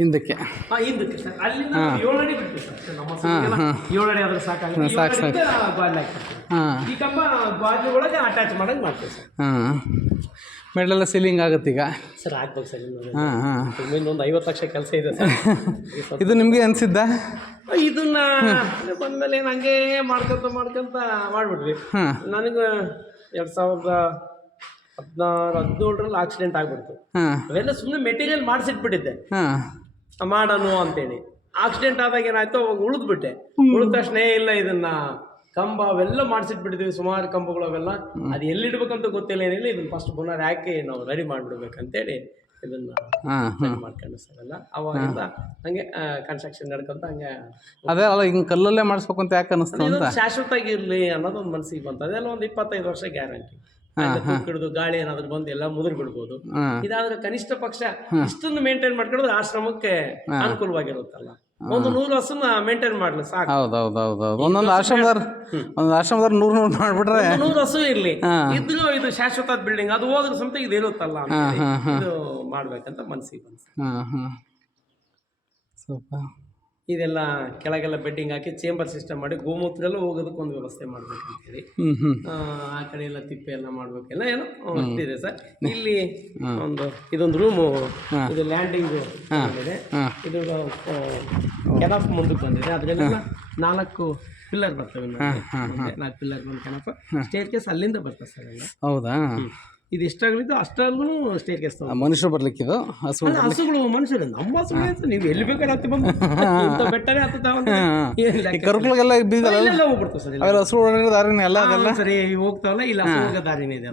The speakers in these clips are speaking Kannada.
ಹಿಂದಕ್ಕೆ ಹಿಂದಕ್ಕೆ ಸರ್. ಅಲ್ಲಿಂದ 7 ಅಡಿ ಬಿಡ್ತೀವಿ ಸರ್. ನಮ್ಮ ಹಸುಗೆಲ್ಲ 7 ಅಡಿ ಆದ್ರೆ ಸಾಕಾಗುತ್ತೆ. ಬಾಗಿಲು ಹಾಕ್ಬಿಡ್ತೀವಿ. ಈ ಕಂಬ ಬಾಗಿಲು ಒಳಗೆ ಅಟ್ಯಾಚ್ ಮಾಡಂಗೆ ಮಾಡ್ತೀವಿ ಸರ್. ಮೇಲೆಲ್ಲ ಸೀಲಿಂಗ್ ಆಗುತ್ತೆ ಈಗ ಸರ್. ಆಗ್ಬೇಕು ಸರ್. ಇನ್ನೊಂದು 50 ಲಕ್ಷ ಕೆಲಸ ಇದೆ ಸರ್. ಇದು ನಿಮಗೆ ಅನಿಸಿದ್ದ? ಇದನ್ನ ಬಂದಮೇಲೆ ಏನು ಹಂಗೆ ಮಾಡ್ಕೊಂತ ಮಾಡಿಬಿಟ್ವಿ. ನನಗೆ 2017ರಲ್ಲಿ ಆಕ್ಸಿಡೆಂಟ್ ಆಗ್ಬಿಡ್ತು. ಅವೆಲ್ಲ ಸುಮ್ಮನೆ ಮೆಟೀರಿಯಲ್ ಮಾಡಿಸಿಟ್ಬಿಟ್ಟಿದ್ದೆ ಮಾಡೋಣ ಅಂತೇಳಿ. ಆಕ್ಸಿಡೆಂಟ್ ಆದಾಗ ಏನಾಯ್ತು, ಅವಾಗ ಉಳಿದ್ಬಿಟ್ಟೆ. ಉಳಿದ ತಕ್ಷಣ ಇಲ್ಲ ಇದನ್ನ ಕಂಬ ಅವೆಲ್ಲ ಮಾಡಿಸಿಟ್ಬಿಟ್ಟಿದ್ವಿ, ಸುಮಾರು ಕಂಬಗಳು ಅವೆಲ್ಲ. ಅದು ಎಲ್ಲಿಡ್ಬೇಕಂತ ಗೊತ್ತಿಲ್ಲ, ಏನಿಲ್ಲ. ಇದನ್ನ ಫಸ್ಟ್ ಬುನಾದಿ ಹಾಕಿ ನಾವು ರೆಡಿ ಮಾಡಿಬಿಡ್ಬೇಕಂತೇಳಿ ಇದನ್ನ ಮಾಡ್ಕೊಂಡು ಸರ್. ಎಲ್ಲ ಅವಾಗಿಂದ ಹಂಗೆ ಕನ್ಸ್ಟ್ರಕ್ಷನ್ ನಡ್ಕೊಂತ ಹಂಗೆ. ಅದೇ ಅಲ್ಲ, ಹಿಂಗೆ ಕಲ್ಲಲ್ಲೇ ಮಾಡಿಸ್ಬೇಕು ಅಂತ ಯಾಕೆ ಅನಿಸ್ತು ಅಂತ? ಶಾಶ್ವತವಾಗಿ ಇರಲಿ ಅನ್ನೋದೊಂದು ಮನಸ್ಸಿಗೆ ಬಂತು. ಅದೆಲ್ಲ ಒಂದು 25 ವರ್ಷ ಗ್ಯಾರಂಟಿ. ಹಿಡಿದು ಗಾಳಿ ಏನಾದ್ರು ಬಂದು ಎಲ್ಲ ಮುದುರು ಬಿಡ್ಬೋದು. ಇದಾದ್ರೆ ಕನಿಷ್ಠ ಪಕ್ಷ ಇಷ್ಟನ್ನು ಮೇಂಟೈನ್ ಮಾಡ್ಕೊಳ್ಳೋದು ಆಶ್ರಮಕ್ಕೆ ಅನುಕೂಲವಾಗಿರುತ್ತಲ್ಲ. ಒಂದು 100 ಹಸುನ ಮೇಂಟೈನ್ ಮಾಡ್ಲಿ ಸಾಕು. ಹೌದೌದೌದು. ಒಂದೊಂದು ಆಶ್ರಮದವ್ರು 100 ಮಾಡ್ಬಿಟ್ರೆ 100 ಹಸು ಇರ್ಲಿ. ಇದ್ರು ಇದು ಶಾಶ್ವತ ಬಿಲ್ಡಿಂಗ್, ಅದು ಹೋದ್ರ ಸಮೇತ ಇದು ಇರುತ್ತಲ್ಲ, ಇದು ಮಾಡ್ಬೇಕಂತ ಮನಸ್ಸಿಗೆ ಬಂತು. ಸೂಪರ್. ಇದೆಲ್ಲ ಕೆಳಗೆಲ್ಲ ಬೆಡ್ಡಿಂಗ್ ಹಾಕಿ ಚೇಂಬರ್ ಸಿಸ್ಟಮ್ ಮಾಡಿ ಗೋಮೂತ್ರ ಎಲ್ಲ ಹೋಗೋದಕ್ಕೆ ಒಂದು ವ್ಯವಸ್ಥೆ ಮಾಡ್ಬೇಕಂತೇಳಿ. ಆ ಕಡೆ ಎಲ್ಲ ತಿಪ್ಪೆ ಎಲ್ಲ ಮಾಡ್ಬೇಕೆಲ್ಲ ಏನೋ ಇದೆ ಸರ್. ಇಲ್ಲಿ ಇದೊಂದು ರೂಮು, ಇದು ಲ್ಯಾಂಡಿಂಗ್ ಇದೆ. ಇದು ಕೆನಾಫ್ ಮುಂದಕ್ಕೆ ಬಂದಿದೆ. ಅದರಲ್ಲೆಲ್ಲ 4 ಪಿಲ್ಲರ್ ಬರ್ತವೆ. 4 ಪಿಲ್ಲರ್ ಬಂದು ಕೆನಾಫ್ ಸ್ಟೇರ್ ಕೇಸ್ ಅಲ್ಲಿಂದ ಬರ್ತದೆ ಸರ್ ಎಲ್ಲ. ಹೌದಾ? ಇದು ಎಷ್ಟಾಗಲಿದ್ದು ಅಷ್ಟರಲ್ಲೂ ಸ್ಟೇರ್ ಕೇಸ್ ಮನುಷ್ಯರು ಬರ್ಲಿಕ್ಕಿದು ಹಸುಗಳು ಮನುಷ್ಯರು. ನಮ್ಮ ಹಸುಗಳು ನೀವು ಎಲ್ಲಿ ಬೇಕಾದ್ರೆ ಹತ್ತಿ ಬಂದು ಬೆಟ್ಟನೇ ಕರುಗಳಿಗೆಲ್ಲ ಹೋಗ್ಬಿಡ್ತಾವೆ ಸರ್. ಹಸು ಓಡಾಡೋ ದಾರಿನೇ ಎಲ್ಲ ಅದೆಲ್ಲ ಸರಿ ಹೋಗ್ತಾವಲ್ಲ. ಇಲ್ಲ ಹಸು ಹೋಗೋ ದಾರಿನೇ ಇದೆ.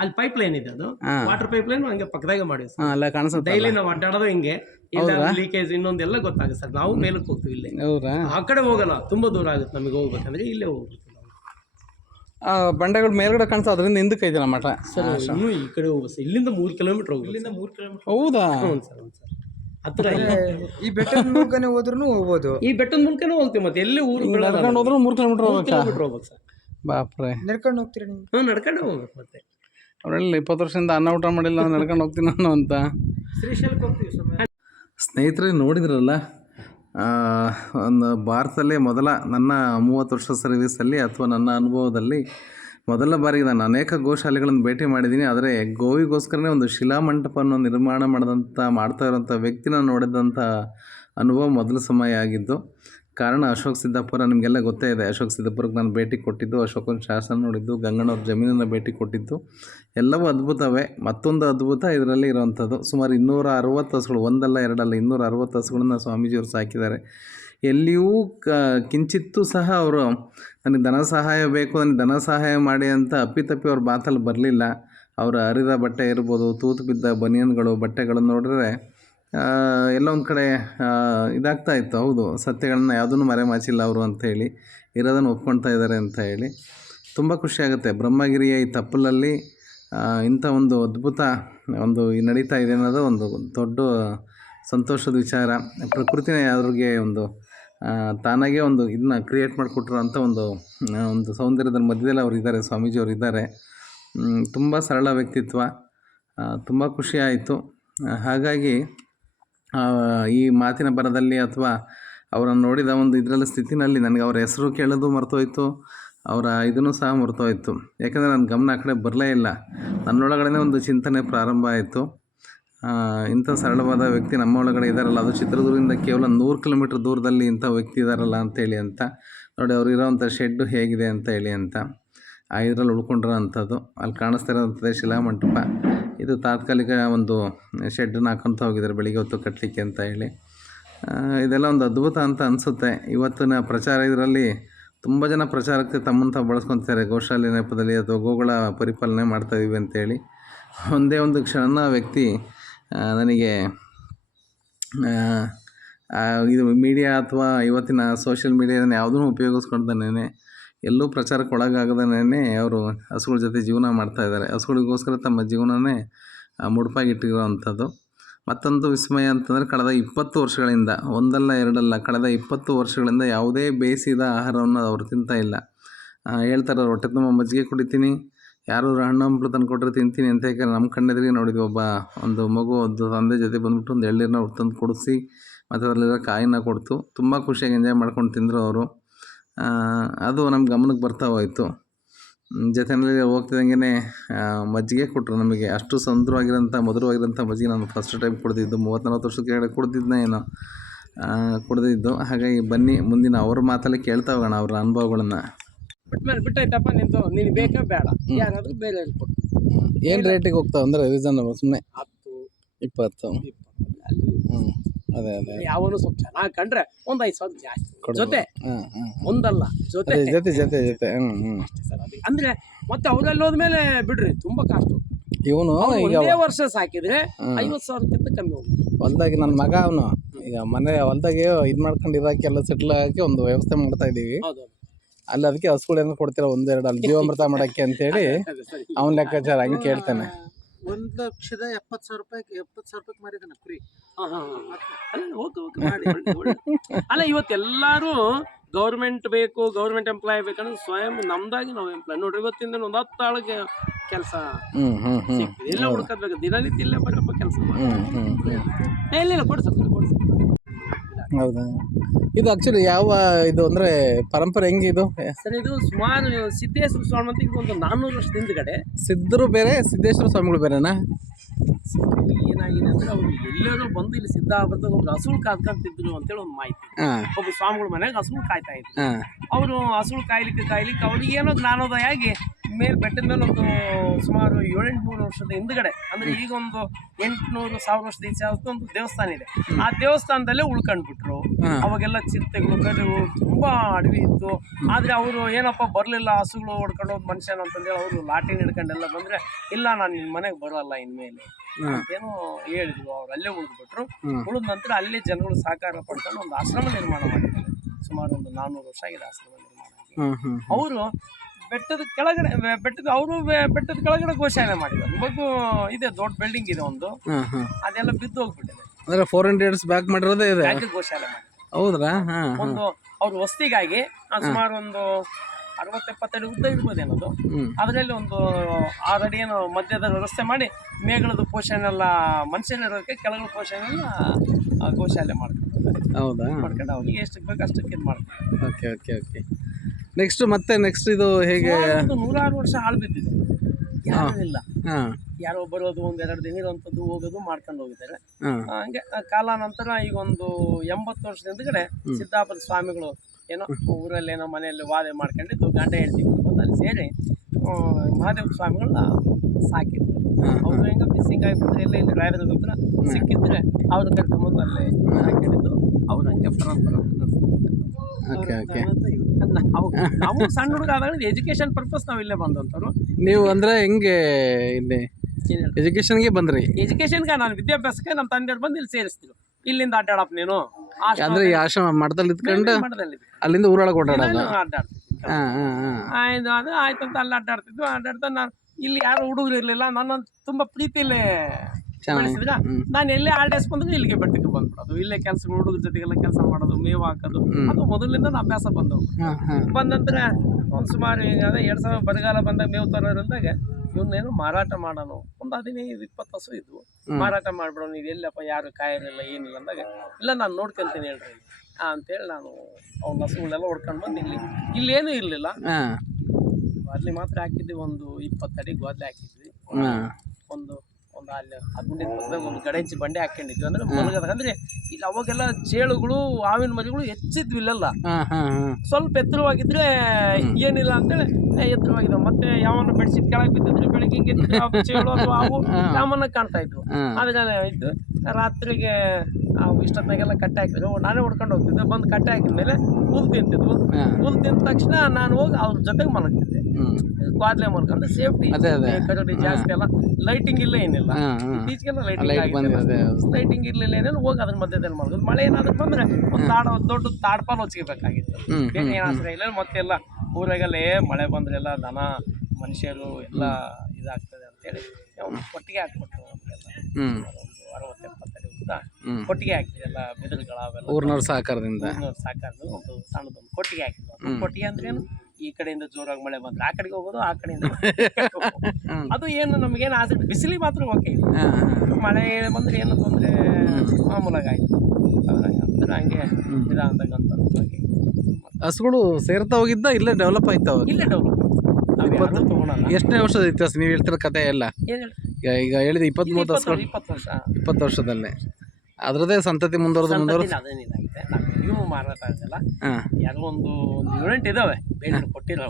ಅಲ್ಲಿ ಪೈಪ್ ಲೈನ್ ಇದೆ, ಅದು ವಾಟರ್ ಪೈಪ್ ಲೈನ್ ಹಂಗೆ ಪಕ್ಕದಾಗ ಮಾಡಿ ಕಾಣಿಸುತ್ತೆ. ಡೈಲಿ ನಾವು ಅಡ್ಡಾಡೋದು ಹಿಂಗೆ. ಲೀಕೇಜ್ ಇನ್ನೊಂದೆಲ್ಲ ಗೊತ್ತಾಗುತ್ತೆ ಸರ್. ನಾವು ಮೇಲಕ್ಕೆ ಹೋಗ್ತೀವಿ. ಇಲ್ಲಿ ಆ ಕಡೆ ಹೋಗಲ್ಲ, ತುಂಬಾ ದೂರ ಆಗುತ್ತೆ ನಮಗೆ ಹೋಗ್ಬೇಕಂದ್ರೆ. ಇಲ್ಲೇ ಹೋಗ್ಬೇಕು. ಬಂಡೆಗಳು ಮೇಲ್ಗಡೆ ಕಾಣಿಸ್ತಾ, ಅದರಿಂದ ಹಿಂದಕ್ಕೆ ಐತೆ ನಮ್ಮ ಮಠ ಸರ್. ಇನ್ನೂ ಈ ಕಡೆ ಹೋಗ್ಬೇಕು. ಇಲ್ಲಿಂದ 3 ಕಿಲೋಮೀಟರ್ ಹೋಗಿ. ಇಲ್ಲಿಂದ 3 ಕಿಲೋಮೀಟರ್. ಹೌದಾ? ಸರ್ ಹತ್ರ. ಈ ಬೆಟ್ಟದ ಮೂಲಕನೇ ಹೋದ್ರೂ ಹೋಗ್ಬೋದು. ಈ ಬೆಟ್ಟದ ಮೂಲಕನೇ ಹೋಗ್ತೀವಿ. ಮತ್ತೆ ಎಲ್ಲಿ ಊರು ನಡ್ಕೊಂಡು ಹೋದ್ರೂ 3 ಕಿಲೋಮೀಟರ್ ಹೋಗ್ಬೇಕು ಸರ್. ಬಾಪ್ರೆ, ನಡ್ಕೊಂಡು ಹೋಗ್ತೀರಾ ನೀವು? ನಡ್ಕೊಂಡೆ ಹೋಗ್ಬೇಕು. ಮತ್ತೆ ಅವರೆಲ್ಲ 20 ವರ್ಷದಿಂದ ಅನ್ನ ಊಟ ಮಾಡಿಲ್ಲ, ನಾನು ನಡ್ಕೊಂಡು ಹೋಗ್ತೀನಿ ನಾನು ಅಂತ. ಶ್ರೀಶೈಲಕ್ಕೆ ಹೋಗ್ತೀವಿ ಸರ್. ಸ್ನೇಹಿತರೆ, ನೋಡಿದ್ರಲ್ಲ, ಒಂದು ಭಾರತದಲ್ಲೇ ನನ್ನ 30 ವರ್ಷ ಸರ್ವೀಸಲ್ಲಿ ಅಥವಾ ನನ್ನ ಅನುಭವದಲ್ಲಿ ಮೊದಲ ಬಾರಿಗೆ ನಾನು ಅನೇಕ ಗೋಶಾಲೆಗಳನ್ನು ಭೇಟಿ ಮಾಡಿದ್ದೀನಿ. ಆದರೆ ಗೋವಿಗೋಸ್ಕರನೇ ಒಂದು ಶಿಲಾಮಂಟಪವನ್ನು ನಿರ್ಮಾಣ ಮಾಡ್ತಾ ಇರೋಂಥ ವ್ಯಕ್ತಿನ ನೋಡಿದಂಥ ಅನುಭವ ಮೊದಲ ಸಮಯ ಆಗಿದ್ದು. ಕಾರಣ ಅಶೋಕ್ ಸಿದ್ದಾಪುರ. ನಿಮಗೆಲ್ಲ ಗೊತ್ತೇ ಇದೆ. ಅಶೋಕ್ ಸಿದ್ದಾಪುರಕ್ಕೆ ನಾನು ಭೇಟಿ ಕೊಟ್ಟಿದ್ದು, ಅಶೋಕನ ಶಾಸನ ನೋಡಿದ್ದು, ಗಂಗಣ್ಣವ್ರ ಜಮೀನನ್ನು ಭೇಟಿ ಕೊಟ್ಟಿದ್ದು, ಎಲ್ಲವೂ ಅದ್ಭುತವೇ. ಮತ್ತೊಂದು ಅದ್ಭುತ ಇದರಲ್ಲಿ ಇರೋವಂಥದ್ದು, ಸುಮಾರು 260 ಹಸುಗಳು, ಒಂದಲ್ಲ ಎರಡಲ್ಲ, 260 ಹಸುಗಳನ್ನು ಸ್ವಾಮೀಜಿಯವರು ಸಾಕಿದ್ದಾರೆ. ಎಲ್ಲಿಯೂ ಕಿಂಚಿತ್ತೂ ಸಹ ಅವರು ನನಗೆ ಧನ ಸಹಾಯ ಬೇಕು, ನನಗೆ ಧನ ಸಹಾಯ ಮಾಡಿ ಅಂತ ಅಪ್ಪಿತಪ್ಪಿ ಅವ್ರ ಮಾತಲ್ಲಿ ಬರಲಿಲ್ಲ. ಅವರ ಹರಿದ ಬಟ್ಟೆ ಇರ್ಬೋದು, ತೂತು ಬಿದ್ದ ಬನಿಯನ್ಗಳು, ಬಟ್ಟೆಗಳನ್ನು ನೋಡಿದ್ರೆ ಎಲ್ಲ ಒಂದು ಕಡೆ ಇದಾಗ್ತಾ ಇತ್ತು. ಹೌದು, ಸತ್ಯಗಳನ್ನ ಯಾವುದನ್ನು ಮರೆಮಾಚಿಲ್ಲ ಅವರು ಅಂಥೇಳಿ, ಇರೋದನ್ನು ಒಪ್ಕೊಳ್ತಾ ಇದ್ದಾರೆ ಅಂತ ಹೇಳಿ ತುಂಬ ಖುಷಿಯಾಗುತ್ತೆ. ಬ್ರಹ್ಮಗಿರಿಯ ಈ ತಪ್ಪಲಲ್ಲಿ ಇಂಥ ಒಂದು ಅದ್ಭುತ ನಡೀತಾ ಇದೆ ಅನ್ನೋದು ಒಂದು ದೊಡ್ಡ ಸಂತೋಷದ ವಿಚಾರ. ಪ್ರಕೃತಿನೇ ಅವ್ರಿಗೆ ತಾನಾಗೆ ಇದನ್ನ ಕ್ರಿಯೇಟ್ ಮಾಡಿಕೊಟ್ರು ಅಂತ ಒಂದು ಸೌಂದರ್ಯದ ಮಧ್ಯದಲ್ಲಿ ಅವರು ಇದ್ದಾರೆ, ಸ್ವಾಮೀಜಿಯವರು ಇದ್ದಾರೆ. ತುಂಬ ಸರಳ ವ್ಯಕ್ತಿತ್ವ, ತುಂಬ ಖುಷಿ ಆಯಿತು. ಹಾಗಾಗಿ ಈ ಮಾತಿನ ಬರದಲ್ಲಿ ಅಥವಾ ಅವರನ್ನು ನೋಡಿದ ಇದರಲ್ಲಿ ಸ್ಥಿತಿನಲ್ಲಿ ನನಗೆ ಅವರ ಹೆಸರು ಕೇಳೋದು ಮರ್ತೋಯ್ತು, ಅವರ ಇದನ್ನು ಸಹ ಮರ್ತೋಯ್ತು. ಯಾಕಂದರೆ ನನ್ನ ಗಮನ ಆ ಕಡೆ ಬರಲೇ ಇಲ್ಲ. ನನ್ನೊಳಗಡೆ ಒಂದು ಚಿಂತನೆ ಪ್ರಾರಂಭ ಆಯಿತು. ಇಂಥ ಸರಳವಾದ ವ್ಯಕ್ತಿ ನಮ್ಮ ಒಳಗಡೆ ಇದ್ದಾರಲ್ಲ, ಅದು ಚಿತ್ರದುರ್ಗದಿಂದ ಕೇವಲ 100 ಕಿಲೋಮೀಟ್ರ್ ದೂರದಲ್ಲಿ ಇಂಥ ವ್ಯಕ್ತಿ ಇದ್ದಾರಲ್ಲ ಅಂತೇಳಿ ಅಂತ ನೋಡಿ. ಅವ್ರು ಇರೋವಂಥ ಶೆಡ್ಡು ಹೇಗಿದೆ ಅಂತ ಹೇಳಿ ಅಂತ ಇದರಲ್ಲಿ ಉಳ್ಕೊಂಡಿರೋ ಅಂಥದ್ದು. ಅಲ್ಲಿ ಕಾಣಿಸ್ತಾ ಇರೋಂಥದ್ದೇ ಶಿಲಾಮಂಟಪ. ಇದು ತಾತ್ಕಾಲಿಕ ಒಂದು ಶೆಡ್ಡನ್ನು ಹಾಕೊಂತ ಹೋಗಿದ್ದಾರೆ ಬೆಳಿಗ್ಗೆ ಹೊತ್ತು ಕಟ್ಟಲಿಕ್ಕೆ ಅಂತ ಹೇಳಿ. ಇದೆಲ್ಲ ಒಂದು ಅದ್ಭುತ ಅಂತ ಅನಿಸುತ್ತೆ. ಇವತ್ತಿನ ಪ್ರಚಾರ ಇದರಲ್ಲಿ ತುಂಬ ಜನ ಪ್ರಚಾರಕ್ಕೆ ತಮ್ಮನ್ನು ತಾವು ಬಳಸ್ಕೊತಾರೆ. ಗೋಶಾಲೆ ನೆಪದಲ್ಲಿ ಅಥವಾ ಗೋಗಳ ಪರಿಪಾಲನೆ ಮಾಡ್ತಾಯಿದ್ದೀವಿ ಅಂತೇಳಿ. ಒಂದೇ ಒಂದು ಕ್ಷಣ ವ್ಯಕ್ತಿ ನನಗೆ ಇದು ಮೀಡಿಯಾ ಅಥವಾ ಇವತ್ತಿನ ಸೋಷಿಯಲ್ ಮೀಡಿಯಾದನ್ನು ಯಾವುದೂ ಉಪಯೋಗಿಸ್ಕೊಳ್ತಾನೇ ಎಲ್ಲೂ ಪ್ರಚಾರಕ್ಕೆ ಒಳಗಾಗದೇ ಅವರು ಹಸುಗಳ ಜೊತೆ ಜೀವನ ಮಾಡ್ತಾಯಿದ್ದಾರೆ. ಹಸುಗಳಿಗೋಸ್ಕರ ತಮ್ಮ ಜೀವನನೇ ಮುಡುಪಾಗಿಟ್ಟಿರೋವಂಥದ್ದು. ಮತ್ತೊಂದು ವಿಸ್ಮಯ ಅಂತಂದರೆ, ಕಳೆದ 20 ವರ್ಷಗಳಿಂದ, ಒಂದಲ್ಲ ಎರಡಲ್ಲ, ಕಳೆದ 20 ವರ್ಷಗಳಿಂದ ಯಾವುದೇ ಬೇಯಿಸಿದ ಆಹಾರವನ್ನು ಅವರು ತಿಂತಾ ಇಲ್ಲ. ಹೇಳ್ತಾರೆ, ಹೊಟ್ಟೆ ತುಂಬ ಮಜ್ಜಿಗೆ ಕುಡಿತೀನಿ, ಯಾರಾದ್ರು ಹಣ್ಣು ಹಂಪಲು ತಂದು ಕೊಟ್ಟರೆ ತಿಂತೀನಿ ಅಂತ, ಯಾಕಂದ್ರೆ ನಮ್ಮ ಕಣ್ಣೆದುರಿಗೆ ನೋಡಿದ್ವಿ, ಒಂದು ಮಗು ಒಂದು ತಂದೆ ಜೊತೆ ಬಂದ್ಬಿಟ್ಟು ಒಂದು ಎಳ್ನೀರನ್ನ ತಂದು ಕೊಡಿಸಿ ಮತ್ತು ಅದರಲ್ಲಿರೋ ಕಾಯಿನ ಕೊಡ್ತು. ತುಂಬ ಖುಷಿಯಾಗಿ ಎಂಜಾಯ್ ಮಾಡ್ಕೊಂಡು ತಿಂದರು ಅವರು. ಅದು ನಮ್ಮ ಗಮನಕ್ಕೆ ಬರ್ತಾ ಹೋಯಿತು. ಜೊತೆಯಲ್ಲಿ ಹೋಗ್ತಿದ್ದಂಗೆ ಮಜ್ಜಿಗೆ ಕೊಟ್ಟರು ನಮಗೆ. ಅಷ್ಟು ಸುಂದರವಾಗಿರೋಂಥ ಮಧುರವಾಗಿರೋಂಥ ಮಜ್ಜಿಗೆ ನಾನು ಫಸ್ಟ್ ಟೈಮ್ ಕುಡಿದಿದ್ದು, 30-40 ವರ್ಷದ ಕೆಳಗಡೆ ಕುಡ್ದಿದ್ದನ್ನ ಏನೋ ಕುಡಿದಿದ್ದು. ಹಾಗಾಗಿ ಬನ್ನಿ ಮುಂದಿನ ಅವ್ರ ಮಾತಲ್ಲಿ ಕೇಳ್ತಾ ಹೋಗೋಣ ಅವ್ರ ಅನುಭವಗಳನ್ನು. ಬಿಟ್ಮೇಲೆ ಬಿಟ್ಟಾಯ್ತಪ್ಪ ನಿಂತು, ನೀನು ಬೇಕಾ ಬೇಡ, ಯಾರಾದರೂ ಬೇರೆ ಕೊಟ್ಟು. ಏನು ರೇಟಿಗೆ ಹೋಗ್ತಾವೆ ಅಂದರೆ ರೀಸನಬಲ್? ಸುಮ್ಮನೆ 10-20 ಅದೇ ಯಾವನು ಸ್ವಲ್ಪ ಚೆನ್ನಾಗಿ ಕಂಡ್ರೆ ಒಂದು 5,000 ಜಾಸ್ತಿ ಜೊತೆ, ಒಂದಲ್ಲ ಜೊತೆ ಜೊತೆ ಜೊತೆ ಜೊತೆ ಸರ್. ಅದಕ್ಕೆ ಅಂದರೆ ಮತ್ತೆ ಅವರಲ್ಲಿ ಹೋದ್ಮೇಲೆ ಬಿಡ್ರಿ ತುಂಬ ಕಾಸ್ಟು. ಇವನು ಈಗ ಒಂದೇ ವರ್ಷ ಸಾಕಿದ್ರೆ 50,000ಕ್ಕಿಂತ ಕಮ್ಮಿ ಹೋಗುತ್ತೆ. ಹೊಲ್ದಾಗಿ ನನ್ನ ಮಗ ಅವನು ಈಗ ಮನೆ ಹೊಲ್ದಾಗೆ ಇದು ಮಾಡ್ಕೊಂಡು ಇರೋಕೆ ಎಲ್ಲ ಸೆಟ್ಲ್ ಆಗಿ ಒಂದು ವ್ಯವಸ್ಥೆ ಮಾಡ್ತಾ ಇದ್ದೀವಿ. ಹೌದು ಅಲ್ಲಿ ಅದಕ್ಕೆ ಹಸುಗಳೇನೋ ಕೊಡ್ತೀರ 1-2 ಅಲ್ಲಿ ಜೀವಾಮೃತ ಮಾಡೋಕ್ಕೆ ಅಂತೇಳಿ ಅವನ ಲೆಕ್ಕಾಚಾರ ಹಂಗೆ ಕೇಳ್ತಾನೆ. 1,70,000 ಮಾರಿದಾನೆ ಕುರಿ. ಅಲ್ಲ ಇವತ್ತೆಲ್ಲರೂ ಗೌರ್ಮೆಂಟ್ ಬೇಕು, ಗೌರ್ಮೆಂಟ್ ಎಂಪ್ಲಾಯ್ ಬೇಕಂದ್ರೆ ಸ್ವಯಂ ನಮ್ದಾಗಿ ನಾವು ಎಂಪ್ಲಾಯ್ ನೋಡ್ರಿ. ಇವತ್ತಿಂದ ಒಂದು 10 ಆಳಿಗೆ ಕೆಲಸ ಸಿಗ್ತದೆ. ಎಲ್ಲ ಹುಡ್ಕದ್ಬೇಕು, ದಿನನಿತ್ಯ ಇಲ್ಲೇ ಬರಪ್ಪ ಕೆಲಸ ಇಲ್ಲ ಕೊಡ್ಸಕ್ಕೆ. ಹೌದಾ? ಇದು ಆ್ಯಕ್ಚುಲಿ ಯಾವ ಇದು ಅಂದರೆ ಪರಂಪರೆ ಹೆಂಗೆ ಇದು ಸರ್? ಇದು ಸುಮಾರು ಸಿದ್ದೇಶ್ವರ ಸ್ವಾಮಿ ಅಂತ ಈಗ ಒಂದು 400 ವರ್ಷದ ಹಿಂದ್ಗಡೆ. ಸಿದ್ಧರು ಬೇರೆ, ಸಿದ್ದೇಶ್ವರ ಸ್ವಾಮಿಗಳು ಬೇರೆನಾ? ಏನಾಗಿದೆ ಅಂದ್ರೆ ಅವ್ರು ಎಲ್ಲರೂ ಬಂದು ಇಲ್ಲಿ ಸಿದ್ದಾಪುರದ ಒಬ್ರು ಹಸುಳು ಕಾದ್ಕೊಂತಿದ್ರು ಅಂತೇಳಿ ಒಂದು ಮಾಹಿತಿ. ಒಬ್ಬ ಸ್ವಾಮಿಗಳ ಮನೆಯಾಗ ಹಸುಳು ಕಾಯ್ತಾ ಇದ್ರು. ಅವರು ಹಸುಳು ಕಾಯ್ಲಿಕ್ಕೆ ಅವ್ರಿಗೆ ಏನೋ ಜ್ಞಾನೋದಯ ಆಗಿ ಮೇಲೆ ಬೆಟ್ಟದ ಮೇಲೆ ಒಂದು ಸುಮಾರು 700-800 ವರ್ಷದ ಹಿಂದ್ಗಡೆ, ಅಂದ್ರೆ ಈಗ ಒಂದು 800-1000 ವರ್ಷದ ಇತಿಹಾಸದ ಒಂದು ದೇವಸ್ಥಾನ ಇದೆ. ಆ ದೇವಸ್ಥಾನದಲ್ಲೇ ಉಳ್ಕೊಂಡ್ಬಿಟ್ರು. ಅವಾಗೆಲ್ಲ ಚಿರತೆಗಳು, ಕಡುಗಳು, ತುಂಬಾ ಅಡವಿ ಇತ್ತು. ಆದ್ರೆ ಅವರು ಏನಪ್ಪ ಬರ್ಲಿಲ್ಲ, ಹಸುಗಳು ಹೊಡ್ಕೊಂಡು ಹೋದ್ ಮನುಷ್ಯನ ಅಂತಂದೇಳಿ ಅವರು ಲಾಟಿನ ಹಿಡ್ಕೊಂಡೆಲ್ಲ ಬಂದ್ರೆ, ಇಲ್ಲ ನಾನು ನಿನ್ ಮನೆಗೆ ಬರೋಲ್ಲ ಇನ್ಮೇಲೆ ಅಂತೇನೋ ಹೇಳಿದ್ರು. ಅವ್ರು ಅಲ್ಲೇ ಉಳಿದ್ಬಿಟ್ರು. ಉಳಿದ ನಂತರ ಅಲ್ಲೇ ಜನಗಳು ಸಹಕಾರ ಪಡ್ಕೊಂಡು ಒಂದು ಆಶ್ರಮ ನಿರ್ಮಾಣ ಮಾಡಿದ್ರು. ಸುಮಾರು ಒಂದು 400 ವರ್ಷ ಆಗಿದೆ ಆಶ್ರಮ ನಿರ್ಮಾಣ ಆಗಿ. ಅವರು ಬೆಟ್ಟದ ಕೆಳಗಡೆ ಗೋಶಾಲೆ ಮಾಡಿದ್ರು. ಬಗ್ಗೆ ಇದೆ, ದೊಡ್ಡ ಬಿಲ್ಡಿಂಗ್ ಇದೆ ಒಂದು, ಅದೆಲ್ಲ ಬಿದ್ದು ಹೋಗ್ಬಿಟ್ಟಿದೆ. ಅಂದ್ರೆ 400 years ಬ್ಯಾಕ್ ಮಾಡಿರೋದೇ ಇದೆ ಗೋಶಾಲೆ ಮಾಡಿ. ಹೌದ್ರಾ? ಒಂದು ಅವ್ರ ವಸ್ತಿಗಾಗಿ ಸುಮಾರು ಒಂದು 60-70 ಅಡಿ ಉದ್ದ ಇರ್ಬೋದೇನದು. ಅದರಲ್ಲಿ ಒಂದು 6 ಅಡಿ ಏನೋ ಮಧ್ಯದ ವ್ಯವಸ್ಥೆ ಮಾಡಿ ಮೇಗಳದ ಪೋಷಣೆ ಎಲ್ಲ ಮನುಷ್ಯನಿರೋದಕ್ಕೆ, ಕೆಳಗಡೆ ಪೋಷಣೆ ಎಲ್ಲ ಗೋಶಾಲೆ ಮಾಡ್ಕೊಂಡು. ಹೌದಾ? ಮಾಡ್ಕೊಂಡು ಅವ್ರಿಗೆ ಎಷ್ಟಕ್ಕೆ ಬೇಕು ಅಷ್ಟಕ್ಕೆ ಇದು ಮಾಡ್ಕೊಂಡು. Okay okay okay. ನೆಕ್ಸ್ಟ್ ಇದು ಹೇಗೆ? 106 ವರ್ಷ ಹಾಳು ಬಿದ್ದಿದೆ, ಯಾರೂ ಇಲ್ಲ. ಯಾರೋ ಬರೋದು, 1-2 ದಿನ ಇರುವಂಥದ್ದು, ಹೋಗೋದು ಮಾಡ್ಕೊಂಡು ಹೋಗಿದ್ದಾರೆ. ಹಂಗೆ ಕಾಲಾನಂತರ ಈಗ ಒಂದು 80 ವರ್ಷದ ಹಿಂದ್ಗಡೆ ಸಿದ್ದಾಪುರ ಸ್ವಾಮಿಗಳು ಏನೋ ಊರಲ್ಲಿ ಏನೋ ಮನೆಯಲ್ಲಿ ವಾದ ಮಾಡ್ಕೊಂಡಿದ್ದು, ಗಂಡ ಹೆಂಡತಿ ಬಂದು ಅಲ್ಲಿ ಸೇರಿ ಮಹಾದೇವ ಸ್ವಾಮಿಗಳನ್ನ ಸಾಕಿದ್ರು. ಅವ್ರು ಹೆಂಗ ಮಿಸ್ಸಿಂಗ್ ಆಗಿಬಿಟ್ರೆ ಎಲ್ಲ ಇಲ್ಲಿ ರಾಯರದ ಹತ್ರ ಸಿಕ್ಕಿದ್ರೆ ಅವ್ರ ಕರ್ಕೊಂಬಂದು ಅಲ್ಲೇ ಹಾಕೊಂಡಿದ್ದು. ಅವ್ರು ಹಂಗೆ ಪರಂಪರೆ ನಾವು ಸಣ್ಣ ಹುಡುಗ ಆದಾಗ ಎಜುಕೇಶನ್ ಪರ್ಪಸ್ ನಾವು ಇಲ್ಲೇ ಬಂದಂಥವ್ರು. ನೀವು ಅಂದ್ರೆ ಹೆಂಗೆ ಇಲ್ಲಿ ಎಜುಕೇಶನ್ಗೆ ಬಂದ್ರಿ? ಎಜುಕೇಶನ್ಗೆ ನಾನು ವಿದ್ಯಾಭ್ಯಾಸಕ್ಕೆ ನಮ್ಮ ತಂದೆಯವ್ರು ಬಂದು ಇಲ್ಲಿ ಸೇರಿಸ್ತಿದ್ರು. ಇಲ್ಲಿಂದ ಅಡ್ಡಾಡಪ್ಪ ನೀನು ಅಂದ್ರೆ ಈ ಆಶ್ರಮ ಮಠದಲ್ಲಿ ಇದ್ಕೊಂಡು ಅಲ್ಲಿಂದ ಊರೊಳಗೆ ಓಡಾಡೋದು. ಆಯ್ತಂತ ಅಲ್ಲಿ ಅಡ್ಡಾಡ್ತಾ ನಾನು ಇಲ್ಲಿ ಯಾರು ಹುಡುಗರು ಇರ್ಲಿಲ್ಲ, ನನ್ನ ತುಂಬಾ ಪ್ರೀತಿಯಲ್ಲಿ ಬೆಳೆಸಿದ್ರ. ನಾನು ಎಲ್ಲೇ ಹಾಲಿಡೇಸ್ ಬಂದ್ರೆ ಇಲ್ಲಿಗೆ ಬೆಟ್ಟಕ್ಕೆ ಬಂದ್ಬಿಡೋದು. ಇಲ್ಲೇ ಕೆಲಸ, ಹುಡುಗರ ಜೊತೆಗೆಲ್ಲ ಕೆಲಸ ಮಾಡೋದು, ಮೇವು ಹಾಕೋದು, ಅದು ಮೊದಲಿಂದ ಅಭ್ಯಾಸ ಬಂದವು. ಬಂದಂತರ ಒಂದು ಸುಮಾರು ಈಗ 2000 ಬರಗಾಲ ಬಂದಾಗ ಮೇವು ತರೋದ್ರಿಂದಾಗ ಇವನ್ನೇನು ಮಾರಾಟ ಮಾಡೋಣ, ಒಂದು 15-20 ಹಸು ಇದ್ವು, ಮಾರಾಟ ಮಾಡ್ಬಿಡೋಣ. ನೀವು ಎಲ್ಲಪ್ಪ ಯಾರು ಕಾಯಿರಲ್ಲ ಏನಿಲ್ಲ ಅಂದಾಗ, ಇಲ್ಲ ನಾನು ನೋಡ್ಕೊಂತೀನಿ ಹೇಳ್ರಿ ಅಂತೇಳಿ ನಾನು ಅವ್ನ ಹಸುಗಳೆಲ್ಲ ಹೊಡ್ಕೊಂಡು ಬಂದು ಇಲ್ಲೇನೂ ಇರಲಿಲ್ಲ. ಅಲ್ಲಿ ಮಾತ್ರ ಹಾಕಿದ್ವಿ, ಒಂದು 20 ಅಡಿ ಗೋದ್ಲೆ ಹಾಕಿದ್ವಿ. ಒಂದು ಅಲ್ಲಿ ಅದ್ಮಿಂದ ಪಕ್ಕದಾಗ ಒಂದು ಗಡಂಚಿ ಬಂಡೆ ಹಾಕೊಂಡಿದ್ವಿ. ಅಂದ್ರೆ ಮಲಗದ, ಅಂದ್ರೆ ಇಲ್ಲಿ ಅವಾಗೆಲ್ಲ ಚೇಳುಗಳು, ಹಾವಿನ ಮರಿಗಳು ಹೆಚ್ಚಿದ್ವಿ ಇಲ್ಲೆಲ್ಲ. ಸ್ವಲ್ಪ ಎತ್ತರವಾಗಿದ್ರೆ ಏನಿಲ್ಲ ಅಂತೇಳಿ ಎತ್ತರವಾಗಿದ್ದಾವೆ. ಮತ್ತೆ ಯಾವನ್ನ ಬೆಡ್ಶೀಟ್ ಕೆಳಗೆ ಬಿದ್ದಿದ್ರೆ ಬೆಳಗ್ಗೆ ಹಿಂಗೆ ಚೇಳು ಅಥವಾ ಹಾವು ಯಾವನ್ನ ಕಾಣ್ತಾ ಇದ್ವು. ಆದ್ರೆ ಇದ್ದು ರಾತ್ರಿಗೆ ಇಷ್ಟೊತ್ತಾಗೆಲ್ಲ ಕಟ್ಟೆ ಹಾಕಿದ್ರು. ನಾನೇ ಹೊಡ್ಕೊಂಡು ಹೋಗ್ತಿದ್ದೆ. ಬಂದು ಕಟ್ಟೆ ಹಾಕಿದ್ಮೇಲೆ ಹುಲ್ ತಿಂತಿದ್ವು. ಹುಲ್ ತಿಂದ ತಕ್ಷಣ ನಾನು ಹೋಗಿ ಅವ್ರ ಜೊತೆಗೆ ಮಲಗ್ತಿದ್ದೆ. ಕ್ವಾದ್ಲೆ ಮಲ್ಕೊಂಡು ಸೇಫ್ಟಿ ಕರಡಿ ಜಾಸ್ತಿ ಅಲ್ಲ, ಲೈಟಿಂಗ್ ಇಲ್ಲ ಏನಿಲ್ಲ. ಇತ್ತೀಚೆಗೆಲ್ಲ ಲೈಟಿಂಗ್ ಇರ್ಲಿಲ್ಲ ಏನೇನು, ಹೋಗಿ ಅದ್ರ ಮಧ್ಯದಲ್ಲಿ ಮಲಗೋದು. ಮಳೆ ಏನಾದ್ರು ಬಂದ್ರೆ ಒಂದು ದೊಡ್ಡ ತಾಡ್ಪಾಲ್ ಹೊಚ್ಕೋಬೇಕಾಗಿತ್ತು. ಬೇರೆ ಏನಾಶ್ರಯ ಇಲ್ಲ. ಮತ್ತೆಲ್ಲ ಊರಾಗೆಲ್ಲ ಮಳೆ ಬಂದ್ರೆ ಎಲ್ಲ ದನ ಮನುಷ್ಯರು ಎಲ್ಲ ಇದಾಗ್ತದೆ ಅಂತೇಳಿ ಕೊಟ್ಟಿಗೆ ಹಾಕ್ಬಿಟ್ರು. ಒಂದು 60-70 ಅಡಿ ಉದ್ದ ಕೊಟ್ಟಿಗೆ ಹಾಕಿದ್ರು. ಎಲ್ಲ ಬೆದರುಗಳು ಅವೆಲ್ಲ ಊರಿನವ್ರ ಸಹಕಾರದಿಂದ ಒಂದು ಸಣ್ಣದೊಂದು ಕೊಟ್ಟಿಗೆ ಹಾಕಿದ್ರು. ಕೊಟ್ಟಿಗೆ ಅಂದ್ರೆ ಏನು, ಈ ಕಡೆಯಿಂದ ಜೋರಾಗಿ ಮಳೆ ಬಂದ್ರೆ ಆ ಕಡೆಗೆ ಹೋಗೋದು, ಆ ಕಡೆಯಿಂದ ಅದು ಏನು ನಮಗೇನು ಆಸೆ. ಬಿಸಿಲಿಗೆ ಮಾತ್ರ ಓಕೆ, ಮಳೆ ಬಂದ್ರೆ ಏನು ತೊಂದರೆ ಮಾಮೂಲಾಗಿ ಆಯ್ತು. ಅಂದ್ರೆ ಹಂಗೆ ನಿಧಾನದಾಗ ಹಸುಗಳು ಸೇರ್ತಾ ಹೋಗಿದ್ದ ಇಲ್ಲೇ ಡೆವಲಪ್ ಆಯ್ತಾವ? ಇಲ್ಲೇ ಡೆವಲಪ್ ತಗೊಳಲ್ಲ. ಎಷ್ಟನೇ ವರ್ಷದ ಇತಿಹಾಸ ನೀವು ಹೇಳ್ತಿರೋ ಕತೆ ಎಲ್ಲ? ಈಗ ಹೇಳಿದ 20-30 ಹಸುಗಳು 20 ವರ್ಷದಲ್ಲೇ ಅದರದೇ ಸಂತತಿ ಮುಂದುವರೆದು ಅದೇನಿದಾಗಿದೆ. ನಾವು ಮಾರಾಟ ಆಗಲ್ಲ, ಯಾರೋ ಒಂದು 7-8 ಇದಾವೆ ಬೇರೆ ಕೊಟ್ಟಿರೋ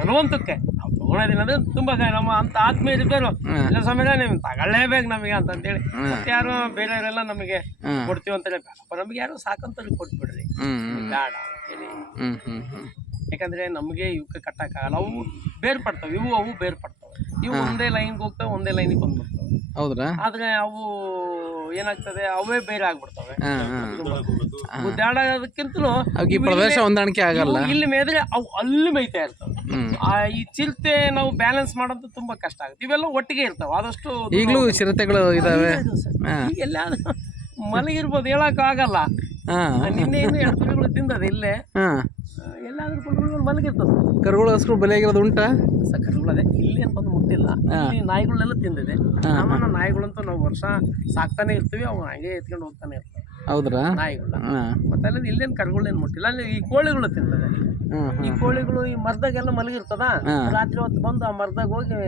ಬರುವಂತಕ್ಕೆ. ನಾವು ತಗೊಳೋದಿಲ್ಲ ಅಂದ್ರೆ ತುಂಬಾ ನಮ್ಮ ಅಂತ ಆತ್ಮೀಯರು ಇದ್ದಾರೋ ಇಲ್ಲ ಸಮಯ ನೀವು ತಗೊಳ್ಳೇಬೇಕು ನಮಗೆ ಅಂತಂತೇಳಿ ಯಾರು ಬೇರೆಯವರೆಲ್ಲ ನಮಗೆ ಕೊಡ್ತೀವಿ ಅಂತೇಳಿ ಬೇಡ, ನಮ್ಗೆ ಯಾರು ಸಾಕಂತ ಕೊಟ್ಬಿಡ್ರಿ ಬೇಡ ಅಂತೇಳಿ. ಯಾಕಂದ್ರೆ ನಮಗೆ ಇವಕ್ಕೆ ಕಟ್ಟಕ್ಕಾಗಲ್ಲ, ಅವು ಬೇರ್ಪಡ್ತಾವೆ, ಅವು ಬೇರ್ಪಡ್ತಾವೆ. ಇವು ಒಂದೇ ಲೈನ್ಗೆ ಹೋಗ್ತಾವೆ, ಒಂದೇ ಲೈನಿಗೆ ಬಂದ್ಬಿಡ್ತಾವೆ. ಹೌದ್ರಾ? ಆದ್ರೆ ಅವು ಏನಾಗ್ತದೆ, ಅವೇ ಬೇರೆ ಆಗ್ಬಿಡ್ತವೆ. ಗುದ್ದಾಡೋದಕ್ಕಿಂತಲೂ ಪ್ರದೇಶ ಹೊಂದಾಣಿಕೆ ಆಗಲ್ಲ. ಇಲ್ಲಿ ಮೇದ್ರೆ ಅವು ಅಲ್ಲಿ ಮೇಯ್ತಾ ಇರ್ತವೆ. ಈ ಚಿರತೆ ನಾವು ಬ್ಯಾಲೆನ್ಸ್ ಮಾಡೋದು ತುಂಬಾ ಕಷ್ಟ ಆಗುತ್ತೆ. ಇವೆಲ್ಲ ಒಟ್ಟಿಗೆ ಇರ್ತಾವೆ. ಆದಷ್ಟು ಈಗಲೂ ಚಿರತೆಗಳು ಇದಾವೆ. ಎಲ್ಲ ಮಲಗಿರ್ಬೋದು, ಹೇಳಕ್ ಆಗಲ್ಲ. ನಿನ್ನೆ ಇನ್ನು 2 ಕುರಿಗಳು ತಿಂದದ ಇಲ್ಲೇ, ಎಲ್ಲಾದ್ರೂ ಕುರಿಗಳು ಮಲಗಿರ್ತದೆ. ಕರುಗಳು ಹಸುಗಳು ಬಲಿಯಾಗಿರೋದು ಉಂಟಾ? ಕರುಗಳು ಅದೇ ಇಲ್ಲಿ ಅಂತ ಬಂದು ಮುಟ್ಟಿಲ್ಲ. ಇಲ್ಲಿ ನಾಯಿಗಳನ್ನೆಲ್ಲ ತಿಂದಿದೆ. ಸಾಮಾನ್ಯ ನಾಯಿಗಳಂತೂ ನಾವು ವರ್ಷ ಸಾಕ್ತಾನೆ ಇರ್ತೀವಿ, ಅವು ಹಂಗೆ ಎತ್ಕೊಂಡು ಹೋಗ್ತಾನೆ ಇರ್ತವೆ. ಹೌದ್ರಾ? ನಾಯಿಗಳ ಮತ್ತೆ ಅಲ್ಲ ಇಲ್ಲೇನು ಕರುಗಳೇನು ಮುಟ್ಟಿಲ್ಲ. ಅಲ್ಲಿ ಈ ಕೋಳಿಗಳು ತಿಂತದೆ. ಈ ಕೋಳಿಗಳು ಈ ಮರದಾಗೆಲ್ಲ ಮಲಗಿರ್ತದ, ರಾತ್ರಿ ಹೊತ್ತು ಬಂದು ಆ ಮರದಾಗ ಹೋಗಿ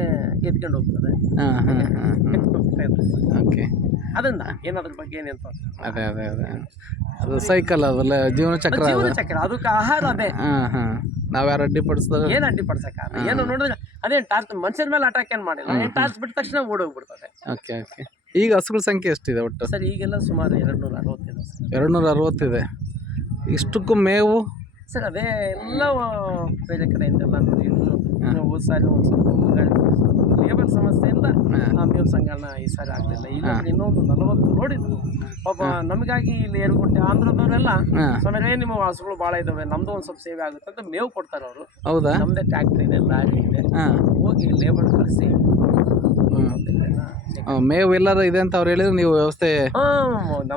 ಎತ್ಕೊಂಡು ಹೋಗ್ತದೆ. ಅದನ್ನ ಏನಾದ್ರ ಬಗ್ಗೆ ಏನೇನು ಅದೇ ಅದೇ ಅದೇ ಅದು ಸೈಕಲ್, ಅದಲ್ಲ ಜೀವನ ಚಕ್ರ. ಚಕ್ರ ಅದಕ್ಕೆ ಆಹಾರ ಅದೇ. ನಾವ್ ಯಾರು ಅಡ್ಡಿಪಡಿಸಿದಾಗ ಏನು ಅಡ್ಡಿಪಡಿಸಕ್ಕ ಏನು ನೋಡಿದ್ರೆ ಅದೇನು ಟಾರ್ಚ್ ಮನುಷ್ಯರ ಮೇಲೆ ಅಟ್ಯಾಕ್ ಏನು ಮಾಡಿಲ್ಲ. ಟಾರ್ಚ್ ಬಿಟ್ಟ ತಕ್ಷಣ ಓಡೋಗ್ಬಿಡ್ತದೆ. Okay okay. ಈಗ ಹಸುಗಳ ಸಂಖ್ಯೆ ಎಷ್ಟಿದೆ ಒಟ್ಟು? ಸರ್ ಈಗೆಲ್ಲ ಸುಮಾರು 260 ಇದೆ. 260 ಇದೆ. ಇಷ್ಟಕ್ಕೂ ಮೇವು ಸರ್ ಅದೇ ಎಲ್ಲ ಬೇರೆ ಕಡೆಯಿಂದೆಲ್ಲ ನೋಡಿ. ಹೋದ ಸಾರಿ ಒಂದು ಸ್ವಲ್ಪ ಲೇಬರ್ ಸಮಸ್ಯೆಯಿಂದ ಮೇವು ಸಂಗ್ರಹಣ ಈ ಸಾರಿ ಆಗಲಿಲ್ಲ. ಈಗ ಇನ್ನೊಂದು 40 ನೋಡಿದ್ರು ಪಾಪ. ನಮಗಾಗಿ ಇಲ್ಲಿ ಏರ್ಗುಂಟೆ ಆಂಧ್ರದವರೆಲ್ಲ ಸಮಯ ನಿಮ್ಮ ಹಸುಗಳು ಭಾಳ ಇದಾವೆ, ನಮ್ದು ಒಂದು ಸ್ವಲ್ಪ ಸೇವೆ ಆಗುತ್ತೆ ಅಂತ ಮೇವು ಕೊಡ್ತಾರೆ ಅವರು. ಹೌದಾ? ನಮ್ದೇ ಟ್ಯಾಕ್ಟ್ರಿ ಇದೆ, ಲಾರಿ ಇದೆ, ಹೋಗಿ ಲೇಬರ್ ಕಳಿಸಿ ಮೇವು ಎಲ್ಲಾರು ಇದೆ ಅಂತ ಅವ್ರು ಹೇಳಿದ್ರೆ ನೀವು ವ್ಯವಸ್ಥೆ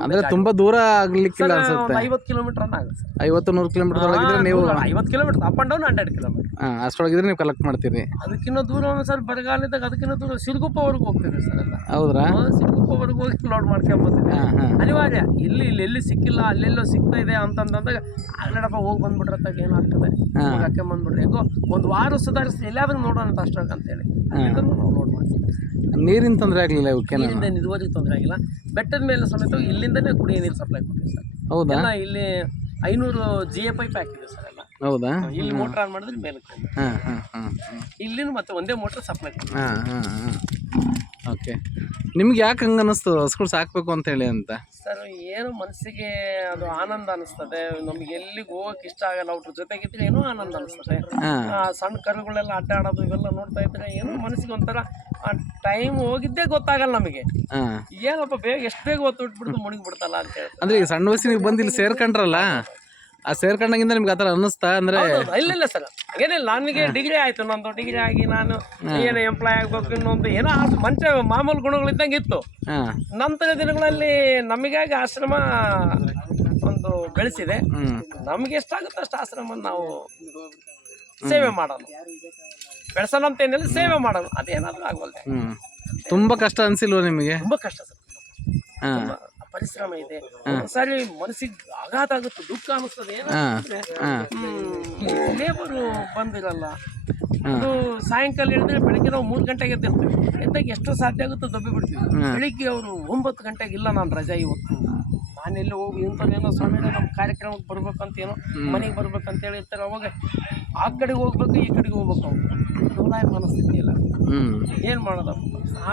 ಅಂದ್ರೆ ತುಂಬಾ ದೂರ ಆಗ್ಲಿಕ್ಕಿಲ್ಲ ಅನ್ಸುತ್ತೆ. 50 ಕಿಲೋಮೀಟರ್ ಆಗುತ್ತೆ. 50-100 ಕಿಲೋಮೀಟರ್ ಒಳಗಿದ್ರೆ ನೀವು 50 kilometre up and down 100 kilometre ಅಷ್ಟೊಳಗಿದ್ರೆ ನೀವು ಕಲೆಕ್ಟ್ ಮಾಡ್ತೀರಿ. ಅದಕ್ಕಿಂತ ದೂರ ಸರ್ ಬರಗಾಲದಾಗ ಅದಕ್ಕಿಂತ ದೂರ ಸಿರುಗುಪ್ಪವರೆಗೂ ಹೋಗ್ತೀವಿ ಸರ್ ಎಲ್ಲ. ಹೌದ್ರಾ? ಸಿರುಗುಪ್ಪವರೆಗೂ ಹೋಗಿ ಲೋಡ್ ಮಾಡ್ಕೊಂಡ್ ಬಂದಿದೆ. ಅನಿವಾರ್ಯ. ಎಲ್ಲಿ ಸಿಕ್ಕಿಲ್ಲ ಅಲ್ಲೆಲ್ಲೋ ಸಿಗ್ತಾ ಇದೆ ಅಂತಂದಾಗ ಆಗ್ಲಡಪ್ಪ ಹೋಗಿ ಬಂದ್ಬಿಟ್ರತ್ತಾಗ ಏನಾಗ್ತದೆ, ಹಾಕೆ ಬಂದ್ಬಿಟ್ರೆ ಹೇಗೋ ಒಂದು ವಾರ ಸುಧಾರಿಸಿ ಎಲ್ಲಾದ್ರೂ ನೋಡೋಣ ಅಂತ ಅಷ್ಟಾಗ ಅಂತೇಳಿ ನಾವು ಲೋಡ್ ಮಾಡ್ತೀವಿ. ನೀರಿನ ತೊಂದರೆ ಆಗಲಿಲ್ಲ ಇವಕ್ಕೆ? ನೀರಿಂದ ಇದುವರೆಗೆ ತೊಂದರೆ ಆಗಿಲ್ಲ. ಬೆಟ್ಟದ ಮೇಲೆ ಸಮೇತ ಇಲ್ಲಿಂದನೇ ಕುಡಿಯೋ ನೀರು ಸಪ್ಲೈ ಕೊಡ್ತೀವಿ ಸರ್. ಹೌದಾ? ಇಲ್ಲಿ 500 GA ಪೈಪ್ ಹಾಕಿದೆ ಸರ್ ಎಲ್ಲ. ಹೌದಾ? ಇಲ್ಲಿ ಮೋಟರ್ ಆನ್ ಮಾಡಿದ್ರೆ ಮೇಲೆ ಇಲ್ಲಿನೂ ಮತ್ತೆ ಒಂದೇ ಮೋಟರ್ ಸಪ್ಲೈ. ಓಕೆ. ನಿಮ್ಗೆ ಯಾಕೆ ಹಂಗೆ ಅನ್ನಿಸ್ತು ಹಸುಗಳು ಸಾಕಬೇಕು ಅಂತ ಹೇಳಿ ಅಂತ? ಸರ್ ಏನು ಮನಸ್ಸಿಗೆ ಅದು ಆನಂದ ಅನಿಸ್ತದೆ. ನಮ್ಗೆ ಎಲ್ಲಿಗೆ ಹೋಗಕ್ಕೆ ಇಷ್ಟ ಆಗಲ್ಲ, ಅವ್ರ ಜೊತೆಗಿದ್ರೆ ಏನೋ ಆನಂದ ಅನಿಸ್ತದೆ. ಸಣ್ಣ ಕರುಗಳೆಲ್ಲ ಅಡ್ಡಾಡೋದು ಇವೆಲ್ಲ ನೋಡ್ತಾ ಇದ್ರೆ ಏನೋ ಮನಸ್ಸಿಗೆ ಒಂಥರ ಟೈಮ್ ಹೋಗಿದ್ದೇ ಗೊತ್ತಾಗಲ್ಲ ನಮಗೆ. ಏನಪ್ಪ ಬೇಗ ಎಷ್ಟು ಬೇಗ ಹೊತ್ತು ಬಿಟ್ಬಿಡ್ತು ಮುಳುಗಿ ಬಿಡ್ತಲ್ಲ ಅಂತ ಹೇಳಿ. ಅಂದ್ರೆ ಈಗ ಸಣ್ಣ ವಯಸ್ಸಿಗೆ ಬಂದು ಇಲ್ಲಿ ಸೇರ್ಕೊಂಡ್ರಲ್ಲ, ಆ ಸೇರ್ಕೊಂಡಾಗಿಂದ ನಿಮ್ಗೆ ಆ ಥರ ಅನ್ನಿಸ್ತಾ? ಅಂದ್ರೆ ಇಲ್ಲ ಸರ್ ಏನಿಲ್ಲ, ನನಗೆ ಡಿಗ್ರಿ ಆಯ್ತು, ನಂದು ಡಿಗ್ರಿ ಆಗಿ ನಾನು ಏನು ಎಂಪ್ಲಾಯ್ ಆಗ್ಬೇಕು ಇನ್ನೊಂದು ಏನೋ ಮನುಷ್ಯ ಮಾಮೂಲು ಗುಣಗಳಿದ್ದಂಗೆ ಇತ್ತು. ನಂತರ ದಿನಗಳಲ್ಲಿ ನಮಗಾಗಿ ಆಶ್ರಮ ಒಂದು ಬೆಳೆಸಿದೆ. ನಮ್ಗೆ ಎಷ್ಟಾಗುತ್ತೆ ಅಷ್ಟು ಆಶ್ರಮ ನಾವು ಸೇವೆ ಮಾಡೋಣ, ಬೆಳೆಸೋಣ ಅಂತ ಏನಿಲ್ಲ, ಸೇವೆ ಮಾಡೋಣ. ಅದೇನಾದ್ರೂ ಆಗೋಲ್ದೆ. ತುಂಬಾ ಕಷ್ಟ ಅನ್ಸಿಲ್ವ ನಿಮಗೆ? ತುಂಬಾ ಕಷ್ಟ ಸರ್, ಪರಿಶ್ರಮ ಇದೆ. ಒಂದ್ಸಾರಿ ಮನಸ್ಸಿಗೆ ಆಘಾತ ಆಗುತ್ತೆ, ದುಃಖ ಅನಿಸ್ತದೆ. ಏನಂದ್ರೆ ಲೇಬರು ಬಂದಿರಲ್ಲ. ಅದು ಸಾಯಂಕಾಲ ಹೇಳಿದ್ರೆ ಬೆಳಿಗ್ಗೆ ನಾವು 3 ಗಂಟೆಗೆ ಎದ್ದಿರ್ತೀವಿ. ಎದ್ದಾಗ ಎಷ್ಟು ಸಾಧ್ಯ ಆಗುತ್ತೋ ದಬ್ಬಿ ಬಿಡ್ತೀವಿ. ಬೆಳಿಗ್ಗೆ ಅವರು 9 ಗಂಟೆಗೆ ಇಲ್ಲ ನಾನು ರಜಾ ಇವತ್ತು, ನಾನೆಲ್ಲ ಹೋಗಿ ಇಂಥದ್ದೇನೋ ಸಮಯ ನಮ್ಮ ಕಾರ್ಯಕ್ರಮಕ್ಕೆ ಬರ್ಬೇಕಂತ ಏನೋ ಮನೆಗೆ ಬರ್ಬೇಕಂತ ಹೇಳಿರ್ತಾರೆ. ಅವಾಗ ಆ ಕಡೆಗೆ ಹೋಗ್ಬೇಕು ಈ ಕಡೆಗೆ ಹೋಗ್ಬೇಕು, ನೋಲಾಯ ಮನಸ್ಥಿತಿ ಇಲ್ಲ. ಏನು ಮಾಡೋದು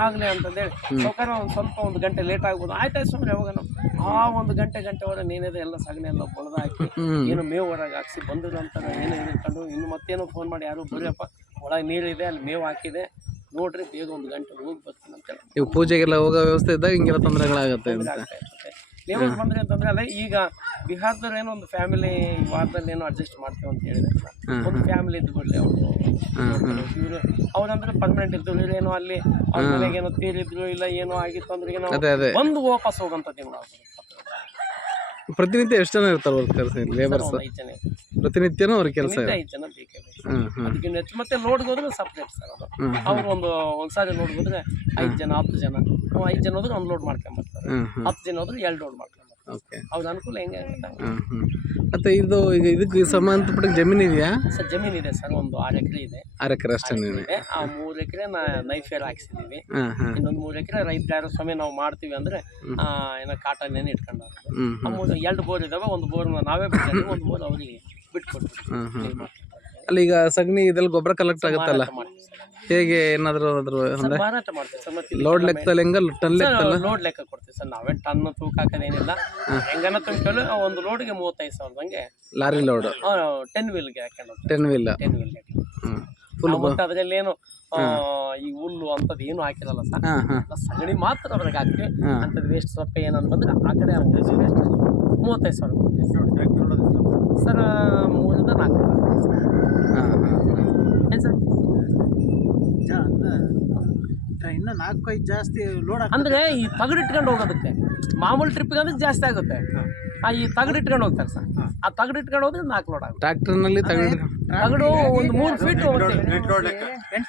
ಆಗಲಿ ಅಂತಂದೇಳಿ ಸೌಕರ್ಯ ಒಂದು ಗಂಟೆ ಲೇಟ್ ಆಗ್ಬೋದು. ಆಯ್ತಾಯ್ತು ಸುಮ್ಮನೆ ಯಾವಾಗ ಆ 1 ಗಂಟೆವರೆಗೆ ನೇನಿದೆ ಎಲ್ಲ ಸಗಣಿ ಎಲ್ಲ ಬಳ್ದು ಹಾಕಿ ಏನು ಮೇವು ಹೊರಗೆ ಹಾಕ್ಸಿ ಬಂದಿರೋ ಅಂತ ಏನೋ ಇಟ್ಕೊಂಡು ಇನ್ನು ಮತ್ತೇನೋ ಫೋನ್ ಮಾಡಿ ಯಾರು ಬರೀಯಪ್ಪ ಒಳಗೆ ನೀರಿದೆ ಅಲ್ಲಿ ಮೇವು ಹಾಕಿದೆ ನೋಡ್ರಿ ಬೇಗ 1 ಗಂಟೆ ಹೋಗಿ ಬರ್ತೀನಿ ಅಂತೇಳಿ. ನೀವು ಪೂಜೆಗೆಲ್ಲ ಹೋಗೋ ವ್ಯವಸ್ಥೆ ಇದ್ದಾಗ ಹಿಂಗೆಲ್ಲ ತೊಂದರೆಗಳಾಗುತ್ತೆ ಲೇಬರ್ ಬಂದ್ರೆ ಅಂತಂದ್ರೆ ಅದೇ ಈಗ ಬಿಹಾರದಲ್ಲಿ ಏನೋ ಒಂದು ಫ್ಯಾಮಿಲಿ ವಾರದಲ್ಲಿ ಏನೋ ಅಡ್ಜಸ್ಟ್ ಮಾಡ್ತೀವಿ ಅಂತ ಹೇಳಿದ್ರೆ ಒಂದು ಫ್ಯಾಮಿಲಿ ಇದ್ದು ಬಿಡ್ಲಿ ಅವರು ಇವರು ಅವ್ರಂದ್ರೆ ಪರ್ಮನೆಂಟ್ ಇರ್ತೀವಿ. ಇವ್ರು ಏನೋ ಅಲ್ಲಿ ಅವ್ರ ಮನೆಗೆ ಏನೋ ತೀರಿದ್ರು ಇಲ್ಲ ಏನೋ ಆಗಿತ್ತು ಅಂದ್ರೆ ಏನೋ ಬಂದು ವಾಪಸ್ ಹೋಗಂತದ್ದು ನಾವು. ಪ್ರತಿನಿತ್ಯ ಎಷ್ಟು ಜನ ಇರ್ತಾರೆ ವರ್ಕರ್ಸ್ ಲೇಬರ್ಸ್? ಒಂದು 5 ಜನ ಇರ್ತಾರೆ. ಪ್ರತಿನಿತ್ಯನೂ ಅವ್ರ ಕೆಲಸ ದಿನಕ್ಕೆ 5 ಜನ ಬೇಕೇ ಬೇಕು. ಹಾಂ ಹಾಂ ಅದಕ್ಕಿಂತ ಹೆಚ್ಚು ಮತ್ತೆ ಲೋಡ್ಗೆ ಹೋದ್ರೆ ಸಪ್ರೇಟ್ ಸರ್ ಅದು. ಅವ್ರು ಒಂದ್ಸಾರಿ ಲೋಡ್ಗೆ ಹೋದ್ರೆ 5 ಜನ 10 ಜನ 5 ಜನ ಹೋದ್ರೆ 1 ಲೋಡ್ ಮಾಡ್ಕೊಂಬರ್ತಾರೆ. ಹಾಂ ಹಾಂ 10 ಜನ ಹೋದ್ರೆ 2 ಲೋಡ್ ಮಾಡ್ಕೊಂಬರ್ತಾರೆ. ಓಕೆ. ಅವ್ರ ಅನುಕೂಲ ಹೆಂಗೆ ಆಗುತ್ತೆ ಹಂಗೆ. ಹಾಂ ಹಾಂ. ಮತ್ತು ಇದು ಈಗ ಇದಕ್ಕೆ ಸಂಬಂಧಪಟ್ಟ ಜಮೀನು ಇದೆಯಾ? ಸರ್ ಜಮೀನು ಇದೆ ಸರ್, ಒಂದು 6 ಎಕರೆ ಇದೆ. 6 ಎಕರೆ ಅಷ್ಟೇ ಇದೆ. ಆ 3 ಎಕರೆ ನೈಫೇರ್ ಹಾಕ್ಸಿದ್ದೀವಿ. ಹಾಂ ಹಾಂ. ಇನ್ನೊಂದು 3 ಎಕರೆ ರೈತ ಯಾರು ಸ್ವಾಮಿ ನಾವು ಮಾಡ್ತೀವಿ ಅಂದ್ರೆ ಏನೋ ಕಾಟನ್ ಏನು ಇಟ್ಕೊಂಡು ಹ್ಞೂ 2 ಬೋರ್ ಇದಾವೆ. ಒಂದು ಬೋರ್ನ ನಾವೇ ಬಿಡ್ತೀವಿ, ಒಂದು ಬೋರ್ ಅವರಿಗೆ ಬಿಟ್ಕೊಡ್ತೀವಿ. ಹಾಂ ಹಾಂ. ಅಲ್ಲ ಈಗ ಸಗಣಿ ಇದೆಲ್ಲ ಗೊಬ್ಬರ ಕಲೆಕ್ಟ್ ಆಗುತ್ತಲ್ಲ, ಹೇಗೆ ಏನಾದರೂ ಅದ್ರ ಅಂದರೆ ಮಾರಾಟ ಮಾಡ್ತೀವಿ ಸರ್. ಮತ್ತೆ ಲೋಡ್ ಲೆಕ್ಕದಲ್ಲಿ ಹೆಂಗ ಟನ್ ಲೆಕ್ಕಲ್ಲ? ಲೋಡ್ ಲೆಕ್ಕ ಕೊಡ್ತೀವಿ ಸರ್, ನಾವೇ ಟನ್ ತೂಕ ಹಾಕೋದೇನಿಲ್ಲ. ಹೆಂಗನ ತುಂಬಿಕೊಂಡು ಒಂದು ಲೋಡ್ಗೆ 35,000 ಹಂಗೆ ಲಾರಿ ಲೋಡ್ 10 ವೀಲ್ಗೆ ಹಾಕೊಂಡು 10 ವೀಲ್. 10 ವೀಲ್ಗೆ ಮತ್ತೆ ಅದರಲ್ಲಿ ಏನು ಈ ಹುಲ್ಲು ಅಂತದ್ದು ಏನು ಹಾಕಿರಲ್ಲ ಸರ್. ಹಾಂ ಹಾಂ. ಸಗಣಿ ಮಾತ್ರ ಅದ್ರಾಗ ಹಾಕ್ತೀವಿ. ಅಂಥದ್ದು ವೇಸ್ಟ್ ಸ್ವಲ್ಪ ಏನಂತ ಬಂದ್ರೆ ಆ ಕಡೆ 35,000 ಕೊಡ್ತೀವಿ ಸರ್. 3 ರಿಂದ 4 ಹಾಂ ಹಾಂ. ಏನು ಸರ್ ಇನ್ನು 4-5 ಜಾಸ್ತಿ ಲೋಡ್ ಅಂದ್ರೆ ಈ ತಗಡು ಇಟ್ಕೊಂಡು ಹೋಗೋದಕ್ಕೆ ಮಾಮೂಲಿ ಟ್ರಿಪ್ಗೆ ಅಂದ್ರೆ ಜಾಸ್ತಿ ಆಗುತ್ತೆ. ಈ ತಗಡು ಇಟ್ಕೊಂಡು ಹೋಗ್ತಾರೆ ಸರ್. ಆ ತಗಡು ಇಟ್ಕೊಂಡು ಹೋದ್ರೆ 4 ಲೋಡ್ ಆಗುತ್ತೆ. ಟ್ರ್ಯಾಕ್ಟರ್ನಲ್ಲಿ ತಗಡು ಒಂದು 3 ಫೀಟ್ ಹೋಗುತ್ತೆ. 8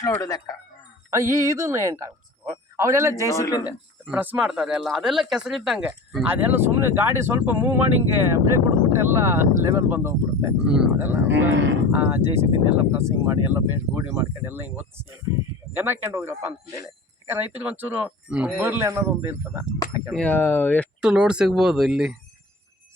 ಲೋಡ್ ಲೆಕ್ಕ. ಇದನ್ನು 8 ಆಗುತ್ತೆ ಸರ್. ಅವರೆಲ್ಲ JCB ಪ್ರೆಸ್ ಮಾಡ್ತಾರೆ ಎಲ್ಲ, ಅದೆಲ್ಲ ಕೆಸರಿದ್ದಂಗೆ. ಅದೆಲ್ಲ ಸುಮ್ಮನೆ ಗಾಡಿ ಸ್ವಲ್ಪ ಮೂವ್ ಮಾಡಿ ಹಿಂಗೆ ಬ್ರೇಕ್ ಹೊಡ್ಬಿಟ್ರೆ ಎಲ್ಲ ಲೆವೆಲ್ ಬಂದು ಹೋಗ್ಬಿಡುತ್ತೆ. ಅದೆಲ್ಲ JCB ಎಲ್ಲ ಪ್ರೆಸ್ಸಿಂಗ್ ಮಾಡಿ ಎಲ್ಲ ಬೇಸ್ ಗೋಡಿ ಮಾಡ್ಕೊಂಡು ಎಲ್ಲ ಹಿಂಗೆ ಒತ್ತಿಸಿ ಜನ ಹಾಕೊಂಡು ಹೋಗ್ರಪ್ಪ ಅಂತೇಳಿ. ಯಾಕೆ ರೈತರಿಗೆ ಒಂಚೂರು ಬರ್ಲಿ ಅನ್ನೋದು ಒಂದು ಇರ್ತದ. ಎಷ್ಟು ಲೋಡ್ ಸಿಗ್ಬೋದು ಇಲ್ಲಿ?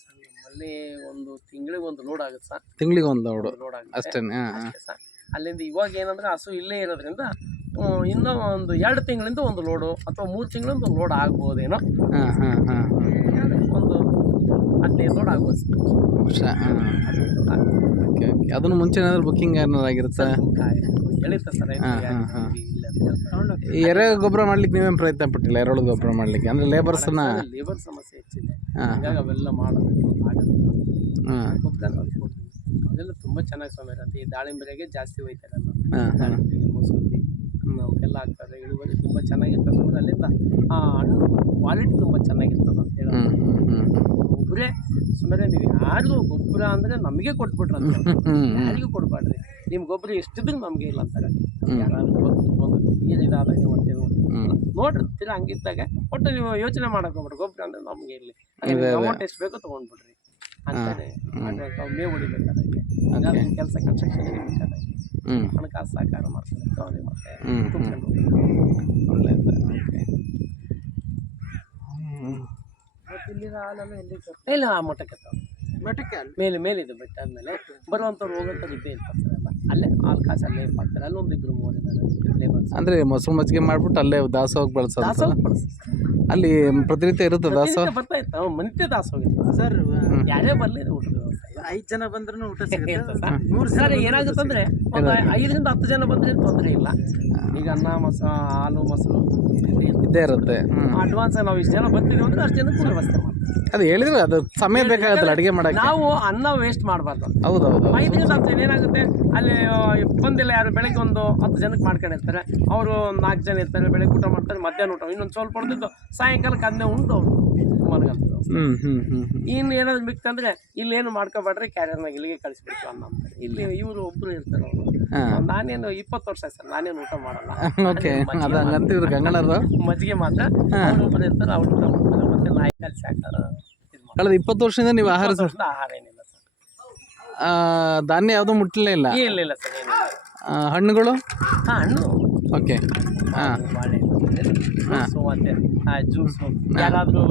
ನಮ್ಮಲ್ಲಿ ಒಂದು ತಿಂಗಳಿಗೆ 1 ಲೋಡ್ ಆಗುತ್ತೆ ಸರ್. ತಿಂಗಳಿಗೆ 1 ಲೋಡ್ ಆಗುತ್ತೆ ಅಷ್ಟೇ? ಅಷ್ಟೇ ಸರ್. ಅಲ್ಲಿಂದ ಇವಾಗ ಏನಂದ್ರೆ ಹಸು ಇಲ್ಲೇ ಇರೋದ್ರಿಂದ ಇನ್ನೂ ಒಂದು 2 ತಿಂಗಳಿಂದ 1 ಲೋಡು ಅಥವಾ 3 ತಿಂಗಳಿಂದ 1 ಲೋಡ್ ಆಗ್ಬೋದೇನೋ. ಹಾಂ ಹಾಂ ಹಾಂ. ಒಂದು 15 ಲೋಡ್ ಆಗ್ಬೋದು ಸರ್. Okay okay. ಅದನ್ನು ಮುಂಚೆ ಏನಾದರೂ ಬುಕ್ಕಿಂಗ್ ಏನಾದ್ರು ಆಗಿರುತ್ತಾ? ಹೇಳಿರ್ತಾರೆ ಸರ್. ಈ ಎರೆ ಗೊಬ್ಬರ ಮಾಡ್ಲಿಕ್ಕೆ ನೀವೇನು ಪ್ರಯತ್ನ ಪಟ್ಟಿಲ್ಲ? ಎರೆಹುಳು ಗೊಬ್ಬರ ಮಾಡ್ಲಿಕ್ಕೆ ಅಂದರೆ ಲೇಬರ್ ಸಮಸ್ಯೆ ಹೆಚ್ಚಿದೆ. ಹಾಗಾಗಿ ಅವೆಲ್ಲ ಮಾಡೋದಕ್ಕೆ ಆಗೋದಿಲ್ಲ. ಅದೆಲ್ಲ ತುಂಬ ಚೆನ್ನಾಗಿ ಸ್ವಾಮಿ ಇರುತ್ತೆ. ಈ ದಾಳಿಂಬೆಗೆ ಜಾಸ್ತಿ ಹೋಯ್ತಾರಲ್ಲ, ದಾಳಿಂಬೆಗೆ ಮೋಸಂಬಿ ಅವಕ್ಕೆಲ್ಲ ಹಾಕ್ತಾರೆ. ಇಳುವರಿ ತುಂಬ ಚೆನ್ನಾಗಿರ್ತದೆ ಸ್ವಾಮಿ. ಅಲ್ಲಿಂದ ಹಣ್ಣು ಕ್ವಾಲಿಟಿ ತುಂಬ ಚೆನ್ನಾಗಿರ್ತದೆ ಅಂತ ಹೇಳಿ ಗೊಬ್ಬರೇ ಸುಮ್ಮನೆ ನೀವು ಯಾರಿಗೂ ಗೊಬ್ಬರ ಅಂದರೆ ನಮಗೆ ಕೊಟ್ಬಿಟ್ರಂತ ಯಾರಿಗೂ ಕೊಡ್ಬಾರ್ದ್ರಿ. ನಿಮ್ಮ ಗೊಬ್ಬರ ಎಷ್ಟಿದ್ರು ನಮಗೆ ಇಲ್ಲ ಅಂತಾರೆ. ಯಾರಾದ್ರೂ ಒಂದು ಇದಾದಾಗ ಮತ್ತೆ ನೋಡಿರ್ತೀರ ಹಂಗಿದ್ದಾಗ ಒಟ್ಟು ನೀವು ಯೋಚನೆ ಮಾಡಕ್ಕೆ ಹೋಗ್ಬಿಡ್ರಿ. ಗೊಬ್ಬರ ಅಂದರೆ ನಮಗೆ ಇರಲಿ, ಅಮೌಂಟ್ ಎಷ್ಟು ಬೇಕೋ ತೊಗೊಂಡ್ಬಿಡ್ರಿ ಅಂತಾನೆ. ಮೇವು ಹೊಡಿಬೇಕಾದಾಗೆ ಕೆಲಸ ಕನ್ಸ್ಟ್ರಕ್ಷನ್ ಬೇಕಾದಾಗೆ ಹಣಕಾಸು ಸಹಕಾರ ಮಾಡ್ತಾರೆ. ಅವ್ರಿಗೆ ಮತ್ತೆ ತುಂಬ್ಕೊಂಡು ಒಳ್ಳೆಯದು. ಇಲ್ಲ ಆ ಮಠಕ್ಕೆ ಮೇಲಿದೆ ಬೆಟ್ಟ ಆದಮೇಲೆ ಬರುವಂಥವ್ರು ಹೋಗೋಂಥವ್ರು ಇದ್ದೇ ಇರ್ತಾರೆ ಸರ್. ಎಲ್ಲ ಅಲ್ಲೇ ಹಾಲು ಕಾಸು ಅಲ್ಲೇ ಮಾಡ್ತಾರೆ. ಅಲ್ಲೊಂದು 2-3 ಇದ್ದಾರೆ ಲೇಬರ್ಸ್. ಅಂದರೆ ಮೊಸರು ಮಜ್ಜಿಗೆ ಮಾಡ್ಬಿಟ್ಟು ಅಲ್ಲೇ ದಾಸೋಗ ಬಳಸೋದು? ದಾಸೋಗ ಬಳಸ್ತಾರೆ ಅಲ್ಲಿ ಪ್ರತಿನಿತ್ಯ ಇರುತ್ತೆ ದಾಸೋಗ? ಬರ್ತಾ ಇತ್ತು ಮನಿತ್ಯ ದಾಸೋಗ ಸರ್. ಯಾರೇ ಬರಲಿ ಊಟದ ವ್ಯವಸ್ಥೆ 5 ಜನ ಬಂದ್ರೂ ಊಟ ಸರ್. ಏನಾಗುತ್ತೆ ಅಂದ್ರೆ ಒಂದು 5 ರಿಂದ 10 ಜನ ಬಂದ್ರೆ ತೊಂದರೆ ಇಲ್ಲ. ಈಗ ಅನ್ನ ಹಾಲು ಮೊಸರು ಇದ್ದೇ ಇರುತ್ತೆ. ಅಡ್ವಾನ್ಸ್ ನಾವು ಇಷ್ಟು ಜನ ಬರ್ತೀವಿ ಅಂದ್ರೆ ಅಷ್ಟು ಜನಕ್ಕೂ ವ್ಯವಸ್ಥೆ ಮಾಡ್ತೀವಿ. ಅದು ಹೇಳಿದ್ರೆ ಅದು ಸಮಯ ಬೇಕಾಗತ್ತಲ್ಲ ಅಡುಗೆ ಮಾಡಕ್ಕೆ. ನಾವು ಅನ್ನ ವೇಸ್ಟ್ ಮಾಡಬಾರ್ದು. ಹೌದೌದು. 5 ರಿಂದ 10 ಜನ ಏನಾಗುತ್ತೆ ಅಲ್ಲಿ ಬಂದಿಲ್ಲ ಯಾರು, ಬೆಳಗ್ಗೆ ಒಂದು 10 ಜನಕ್ಕೆ ಮಾಡ್ಕೊಂಡಿರ್ತಾರೆ. ಅವರು 4 ಜನ ಇರ್ತಾರೆ, ಬೆಳಗ್ಗೆ ಊಟ ಮಾಡ್ತಾರೆ, ಮಧ್ಯಾಹ್ನ ಊಟ ಇನ್ನೊಂದು ಸ್ವಲ್ಪ ಹೊಡೆದಿದ್ದು ಸಾಯಂಕಾಲಕ್ಕೆ ಅದನ್ನೇ ಉಂಟು ಅವರು ಮಲಗಲ್ತಾರೆ. ಇನ್ನು ಏನಾದ್ರು ಮಿಕ್ಕಂದ್ರೆ ಇಲ್ಲೇನು ಮಾಡ್ಕೊಬೇಡ್ರಿ, ಕ್ಯಾರಿಯರ್ನಾಗ ಇಲ್ಲಿಗೆ ಕಳಿಸ್ಬಿಡ್ತೀವಿ ಅನ್ನ ಅಂತಾರೆ. ಇಲ್ಲಿ ಇವರು ಒಬ್ಬರು ಇರ್ತಾರೆ. ಅವರು ನಾನೇನು 20 ವರ್ಷ ಸರ್ ನಾನೇನು ಊಟ ಮಾಡಲ್ಲ. ಮಜ್ಜಿಗೆ ಮಾತ್ರ ಒಬ್ಬರು ಇರ್ತಾರೆ, ಅವ್ರು ಊಟ ಮಾಡ್ತಾರೆ. ಮತ್ತೆ ನಾಯಿ ಕಲಿಸಿ ಹಾಕ್ತಾರೆ. ಕಳೆದ 20 ವರ್ಷದಿಂದ ನೀವು ಆಹಾರ ಏನಿಲ್ಲ ಸರ್. ಧಾನ್ಯ ಯಾವುದೂ ಮುಟ್ಟಲೇ ಇಲ್ಲ? ಇಲ್ಲ ಸರ್, ಏನಿಲ್ಲ. ಹಣ್ಣುಗಳು? ಹಣ್ಣು ಓಕೆ. ಬಾಳೆ ಮತ್ತೆ ಜ್ಯೂಸು. ಯಾರಾದರೂ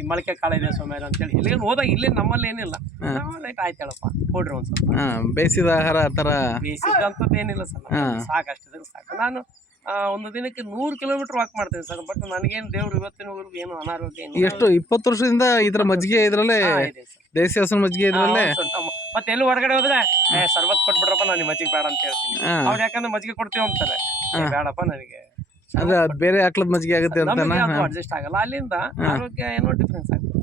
ಈ ಮೊಳಕೆ ಕಾಳಿದೆ ಸೋಮ್ಯಾರ ಅಂತೇಳಿ ಇಲ್ಲಿಗೆ ಹೋದಾಗ ಇಲ್ಲೇ ನಮ್ಮಲ್ಲಿ ಏನಿಲ್ಲ, ಆಯ್ತು ಹೇಳಪ್ಪ ಕೊಡ್ರಿ ಒಂದು ಸ್ವಲ್ಪ. ಬೇಯಿಸಿದ ಆಹಾರ ಆ ಥರ ಬೇಯಿಸಿದಂಥದ್ದು ಏನಿಲ್ಲ ಸರ್. ಸಾಕು ಅಷ್ಟಿದ್ರೆ ಸಾಕು. ನಾನು ಒಂದು ದಿನಕ್ಕೆ 100 ಕಿಲೋಮೀಟರ್ ವಾಕ್ ಮಾಡ್ತೇನೆ ಸರ್. ಬಟ್ ನನಗೇನು ದೇವ್ರು ಇವತ್ತಿನವರೆಗೂ ಏನು ಅನಾರೋಗ್ಯ ಎಷ್ಟು 20 ವರ್ಷದಿಂದ ಇದ್ರ ಮಜ್ಜಿಗೆ ಇದ್ರಲ್ಲೇ ದೇಸಿ ಹಸು ಮಜ್ಜಿಗೆ ಇದ್ರಲ್ಲೇ? ಮತ್ತೆ ಎಲ್ಲಿ ಹೊರಗಡೆ ಹೋದ್ರೆ ಸರ್ಬತ್ ಕೊಟ್ಬಿಡ್ರಪ್ಪ, ನಾನು ಮಜ್ಜಿಗೆ ಬೇಡ ಅಂತ ಹೇಳ್ತೀನಿ. ಅವ್ರು ಯಾಕಂದ್ರೆ ಮಜ್ಜಿಗೆ ಕೊಡ್ತೀವಿ ಅಂತಾರೆ, ಬೇಡಪ್ಪ ನನಗೆ ಅದೇ ಬೇರೆ ಹಾಕ್ಲದ ಮಜ್ಜಿಗೆ ಆಗುತ್ತೆ ಅಂತ ಅಡ್ಜಸ್ಟ್ ಆಗಲ್ಲ. ಅಲ್ಲಿಂದ ಆರೋಗ್ಯ ಏನೋ ಡಿಫ್ರೆನ್ಸ್ ಆಗುತ್ತೆ.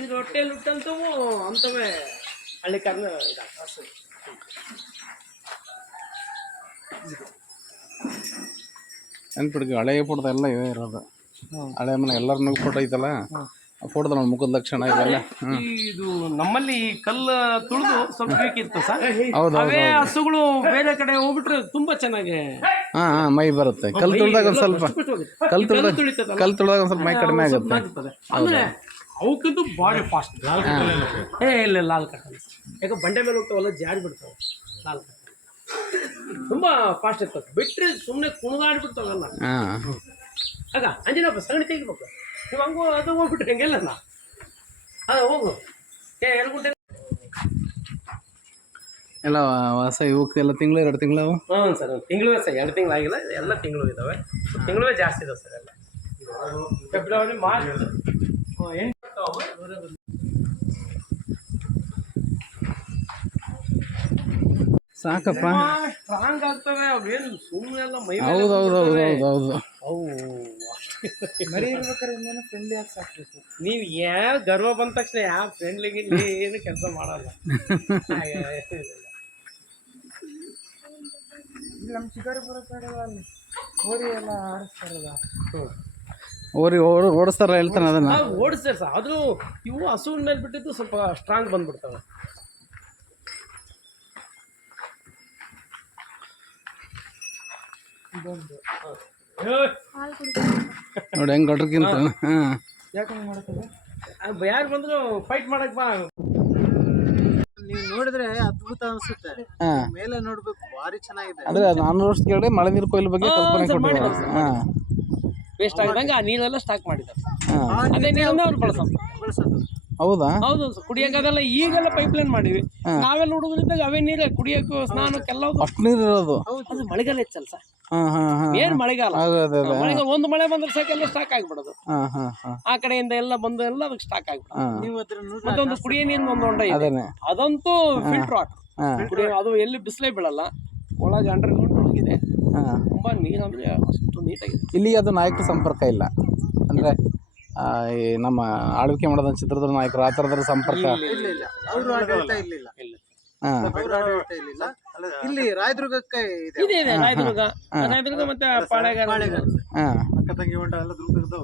ಇದು ಹೊಟ್ಟೆಯಲ್ಲಿ ಹುಟ್ಟಂತವು ಅಂಥವೇ ಹಳ್ಳಿ ಕಾರ್ನ ನೆನ್ಪಿಡ್ಗೆ ಹಳೆಯ ಫೋಟೋದ ಎಲ್ಲ ಇವೇ ಇರೋದು. ಹಳೆ ಮನೆ ಎಲ್ಲರ ನಗು ಫೋಟೋ ಐತಲ್ಲ, ಆ ಫೋಟೋದ ನೋಡಿ ಮುಖದ ಲಕ್ಷಣ ಇವೆಲ್ಲ. ಇದು ನಮ್ಮಲ್ಲಿ ಕಲ್ಲು ತುಳಿದು ಸ್ವಲ್ಪ ಬೇಕಿತ್ತು ಸರ್. ಹೌದು ಅವೇ ಹಸುಗಳು ಬೇರೆ ಕಡೆ ಹೋಗ್ಬಿಟ್ರೆ ತುಂಬಾ ಚೆನ್ನಾಗಿ ಹಾಂ ಹಾಂ ಮೈ ಬರುತ್ತೆ. ಕಲ್ಲು ತುಳಿದಾಗ ಒಂದು ಸ್ವಲ್ಪ ಕಲ್ಲು ತುಳಿದಾಗ ಒಂದು ಸ್ವಲ್ಪ ಮೈ ಕಡಿಮೆ ಆಗುತ್ತೆ. ಅಂದ್ರೆ ಅವಕ್ಕಿಂತ ಬಾಡಿ ಫಾಸ್ಟ್. ಇಲ್ಲ ಲಾಲ್ ಕಟ್ ಯಾಕೆ ಬಂಡೆ ಮೇಲೆ ಹೋಗ್ತಾವಲ್ಲ ಜಾರಿ ಬಿಡ್ತಾವೆ. ಲಾಲ್ ಕಟ್ ತುಂಬಾ ಫಾಸ್ಟ್ ಇರ್ತದೆ. ಬಿಟ್ರೆ ಸುಮ್ಮನೆ ಕುಣಿದಾಡ್ಬಿಡ್ತಾವಲ್ಲ. ಆಗ ಅಂಜನಪ್ಪ ಸಗಣಿ ತೆಗಿಬೇಕು. ನೀವು ಹಂಗೂ ಅದು ಹೋಗ್ಬಿಟ್ರೆ ಹಂಗೆಲ್ಲ ಅದ ಹೋಗು ಎಲ್ಗುಂಟೆ ಎಲ್ಲ ಹೊಸ ಇವಕ್ಕೆ ಎಲ್ಲ ತಿಂಗಳು 2 ತಿಂಗಳು. ಹ್ಞೂ ಸರ್, ತಿಂಗಳು ಸರ್, 2 ತಿಂಗಳು ಆಗಿಲ್ಲ, ಎಲ್ಲ ತಿಂಗಳು ಇದ್ದಾವೆ. ತಿಂಗಳು ಜಾಸ್ತಿ ಇದಾವೆ ಸರ್. ಎಲ್ಲ ಫೆಬ್ರವರಿ ಮಾರ್ಚ್ 8 ಸಾಕಪ್ಪ. ಸ್ಟ್ರಾಂಗ್ ಆಗ್ತವೆ ಅವೇನು ಸುಮ್ಮನೆ ಎಲ್ಲ ಮೈ ಹೌದು ಹೌದು ಹೌದು ಹೌದು ಹೌದು. ಅವು ಮರಿ ಇರ್ಬೇಕಾದ್ರೆ ಫ್ರೆಂಡ್ಲಿ ಆಗಿ ಸಾಕ್ಬೇಕು. ನೀವು ಯಾವ ಗರ್ವ ಬಂದ ತಕ್ಷಣ ಯಾವ ಫ್ರೆಂಡ್ಲಿಗೆ ಏನು ಕೆಲಸ ಮಾಡಲ್ಲ. ನಮ್ಮ ಶಿಕಾರಿ ಬರೋ ಕಡೆ ಅಲ್ಲಿ ಹೋರಿ ಎಲ್ಲ ಆಡಿಸ್ತಾರಲ್ಲ, ಓರಿ ಓಡಿಸ್ತಾರ ಹೇಳ್ತಾನೆ ಅದನ್ನ. ಓಡಿಸ್ತಾರೆ ಸರ್. ಅದು ಇವು ಹಸುವಿನ ಮೇಲೆ ಬಿಟ್ಟಿದ್ದು ಸ್ವಲ್ಪ ಸ್ಟ್ರಾಂಗ್ ಬಂದ್ಬಿಡ್ತವೆ. ನೋಡಿ ಹೆಂಗ್ ಗಟ್ರಕ್ಕಿಂತ. ಹಾಂ ಯಾಕಂಗೆ ಮಾಡ್ತದೆ? ಯಾರು ಬಂದ್ರು ಫೈಟ್ ಮಾಡಕ್ ಬಾ. ನೀವು ನೋಡಿದ್ರೆ ಅದ್ಭುತ ಅನ್ಸುತ್ತೆ. ಹಾಂ ಮೇಲೆ ನೋಡ್ಬೇಕು, ಭಾರಿ ಚೆನ್ನಾಗಿದೆ. ಅಂದರೆ 400 ವರ್ಷದ ಕೆಳಗಡೆ ಮಳೆ ನೀರು ಕೊಯ್ಲು ಬಗ್ಗೆ ಕಲ್ಪನೆ ಕೊಟ್ಟಿದ್ದಾರೆ. ಹಾಂ ವೇಸ್ಟ್ ಆಗಿದಂಗೆ ಆ ನೀರೆಲ್ಲ ಸ್ಟಾಕ್ ಮಾಡಿದ್ದಾರೆ. ಹಾಂ ಅದೇ ನೀರನ್ನ ಅವ್ರು ಬಳಸೋದು. ಹೌದಾ? ಹೌದು, ಕುಡಿಯೋಕ್ಕಾಗಲ್ಲ. ಈಗೆಲ್ಲ ಪೈಪ್ ಲೈನ್ ಮಾಡಿವಿ. ನಾವೆಲ್ಲ ಹುಡುಗರಿದ್ದಾಗ ಅವೇ ನೀರೇ ಕುಡಿಯೋಕ್ಕೂ ಸ್ನಾನಕ್ಕೆಲ್ಲ. ಅಷ್ಟು ನೀರು ಇರೋದು. ಅದು ಮಳೆಗಾಲ ಹೆಚ್ಚಲ್ಲ ಸರ್. ಹಾಂ ಹಾಂ ಹಾಂ ಏನ್ ಮಳೆಗಾಲ. ಅದೇ ಅದೇ ಅದೇ. ಮಳೆಗಾಲ ಒಂದು ಮಳೆ ಬಂದ್ರೆ ಸಾಕೆಲ್ಲ ಸ್ಟಾಕ್ ಆಗ್ಬಿಡೋದು. ಹಾಂ ಹಾಂ ಹಾಂ ಆ ಕಡೆಯಿಂದ ಎಲ್ಲ ಬಂದು ಎಲ್ಲ ಅದಕ್ಕೆ ಸ್ಟಾಕ್ ಆಗ್ಬಿಡೋದು. ಹಾಂ ನೀವು ಅದ್ರ ನೋಡ್ರಿ, ಮತ್ತೆ ಒಂದು ಕುಡಿಯೋ ನೀರಿನ ಒಂದು ಹೊಂಡ ಇದೆ. ಅದೇನೆ. ಅದಂತೂ ಫಿಲ್ಟರ್ ವಾಟರ್. ಹಾಂ ಅದು ಎಲ್ಲಿ ಬಿಸಿಲೇ ಬೀಳಲ್ಲ. ಒಳಗೆ ಅಂಡರ್ಗ್ರೌಂಡ್ ಒಳಗಿದೆ. ಹಾಂ ತುಂಬಾ ನೀರಂದ್ರೆ ಅಷ್ಟು ನೀಟಾಗಿದೆ. ಇಲ್ಲಿ ಅದು ನಾಯಕರ ಸಂಪರ್ಕ ಇಲ್ಲ. ಅಂದರೆ ಈ ನಮ್ಮ ಆಳ್ವಿಕೆ ಮಾಡೋದ ಚಿತ್ರದುರ್ಗ ನಾಯಕರು ಆ ಥರದ್ರ ಸಂಪರ್ಕ. ಇಲ್ಲ ಇಲ್ಲ, ಅವರು ಆಡಳಿತ ಇರ್ಲಿಲ್ಲ. ಹಾಂ ಅವ್ರ ಆಡಳಿತ ಇರ್ಲಿಲ್ಲ. ಇಲ್ಲಿ ರಾಯದುರ್ಗಕ್ಕೆ ಇದೆ. ಇದೆ ರಾಯದುರ್ಗ ಮತ್ತೆ ಪಾಳೆಗಾರ. ಹಾಂ ಅಕ್ಕ ತಂಗಿ ಹೊಂಡ ಎಲ್ಲ ದುರ್ಗದ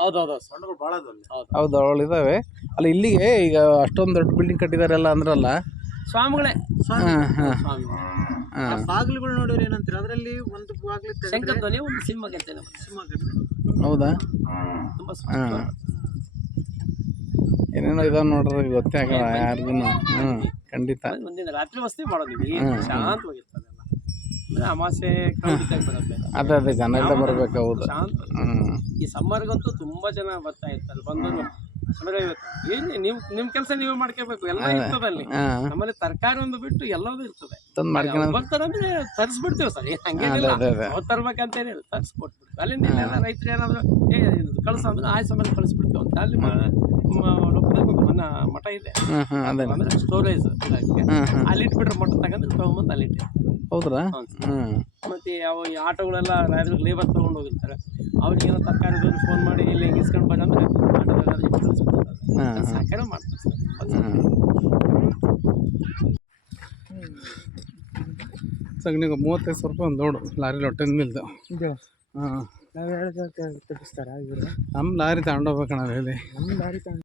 ಹೌದೌದು ಸಣ್ಣಗಳು ಭಾಳ ಅದಾವಲ್ಲಿ. ಹೌದು ಅವಳು ಇದ್ದಾವೆ. ಅಲ್ಲಿ ಇಲ್ಲಿಗೆ ಈಗ ಅಷ್ಟೊಂದು ದೊಡ್ಡ ಬಿಲ್ಡಿಂಗ್ ಕಟ್ಟಿದಾರೆಲ್ಲ ಅಂದ್ರಲ್ಲ. ಸ್ವಾಮಿಗಳೇ. ಹಾಂ ಹಾಂ ಸ್ವಾಮಿ ಹಾಂ ಬಾಗಿಲುಗಳು ನೋಡಿದ್ರೆ ಏನಂತೀರ, ಅದರಲ್ಲಿ ಒಂದು ಬಾಗಿಲು ಶಂಕರಧ್ವನಿ ಒಂದು ಸಿಂಹ ಗೆಲ್ತೇನೆ. ಹೌದಾ? ತುಂಬಾ ಹಾಂ ಏನೇನೋ ಇದಾವೆ ನೋಡ್ರಿ, ಗೊತ್ತೇ ಆಗಲ್ಲ ಯಾರಿಗೂ. ಹ್ಞೂ ಖಂಡಿತ. ಮುಂದಿನ ರಾತ್ರಿ ವಸ್ತಿ ಮಾಡೋದು ಶಾಂತವಾಗಿರ್ತದೆ. ಅಂದ್ರೆ ಅಮಾಸೆ ಬರುತ್ತೆ. ಅದೇ ಅದೇ ಜನ ಎಲ್ಲ ಬರ್ಬೇಕು. ಹೌದು. ಶಾಂತ. ಹ್ಞೂ ಈ ಸಮ್ಮರ್ಗಂತೂ ತುಂಬಾ ಜನ ಬರ್ತಾ ಇರ್ತಾರೆ. ಬಂದು ಸಮರ ಏನು ನಿಮ್ ಕೆಲಸ ನೀವೇ ಮಾಡ್ಕೋಬೇಕು. ಎಲ್ಲ ಇರ್ತದೆ ಅಲ್ಲಿ. ಹಾಂ ನಮ್ಮಲ್ಲಿ ತರಕಾರಿ ಒಂದು ಬಿಟ್ಟು ಎಲ್ಲದೂ ಇರ್ತದೆ. ತಂದು ಮಾಡ್ಕೊಂಡು ಬರ್ತಾರಂದ್ರೆ ತರಿಸ್ಬಿಡ್ತೀವಿ ಸರ್. ಹಂಗೇನಿಲ್ಲ, ಅವ್ರು ತರ್ಬೇಕಂತೇನಿಲ್ಲ, ತರಿಸ್ಕೊಟ್ಬಿಡ್ತೀವಿ. ಅಲ್ಲಿಂದ ಇಲ್ಲೆಲ್ಲ ರೈತರು ಏನಾದ್ರು ಕಳ್ಸಂದ್ರೆ ಆಯ್ ಸಮಯ ಕಳಿಸ್ಬಿಡ್ತೀವಿ ಅಂತ. ಅಲ್ಲಿ ಲೋಕದಲ್ಲಿ ಒಂದು ಮಠ ಇದೆ. ಅಂದ್ರೆ ಸ್ಟೋರೇಜ್ ಅಲ್ಲಿ ಇಟ್ಬಿಟ್ರೆ ಮಠ ತಗೊಂಡು ತಗೊಂಬಂದು ಅಲ್ಲಿ ಇಟ್ಟು. ಹೌದ್ರಾ? ಹ್ಞೂ ಮತ್ತೆ ಯಾವ ಆಟೋಗಳೆಲ್ಲ ರಾತ್ರಿ ಲೇಬರ್ ತೊಗೊಂಡು ಹೋಗಿರ್ತಾರೆ. ಅವ್ರಿಗೇನೋ ತರಕಾರಿ ಫೋನ್ ಮಾಡಿ ಇಲ್ಲಿ ಇಸ್ಕೊಂಡು ಬಂದ್ರೆ ಆಟೋಗಳೆಲ್ಲ ಕಳಿಸ್ಬಿಡ್ತಾರೆ. ಸಾಕೇನೋ ಮಾಡ್ತಾರೆ ಸರ್. ಸಗಣಿಗೆ 35,000 ರೂಪಾಯಿ ಒಂದು ಲೋಡು ಲಾರಿ ಹೊಟ್ಟೆ ಮಿಲ್ದು. ಹಾಂ ನಾವು ಹೇಳಿದಾಗ ತಪ್ಪಿಸ್ತಾರ ಇವರು? ನಮ್ಮ ಲಾರಿ ತಗೊಂಡೋಗ್ಬೇಕಣ್ಣ ಹೇಳಿ. ನಮ್ಮ ಲಾರಿ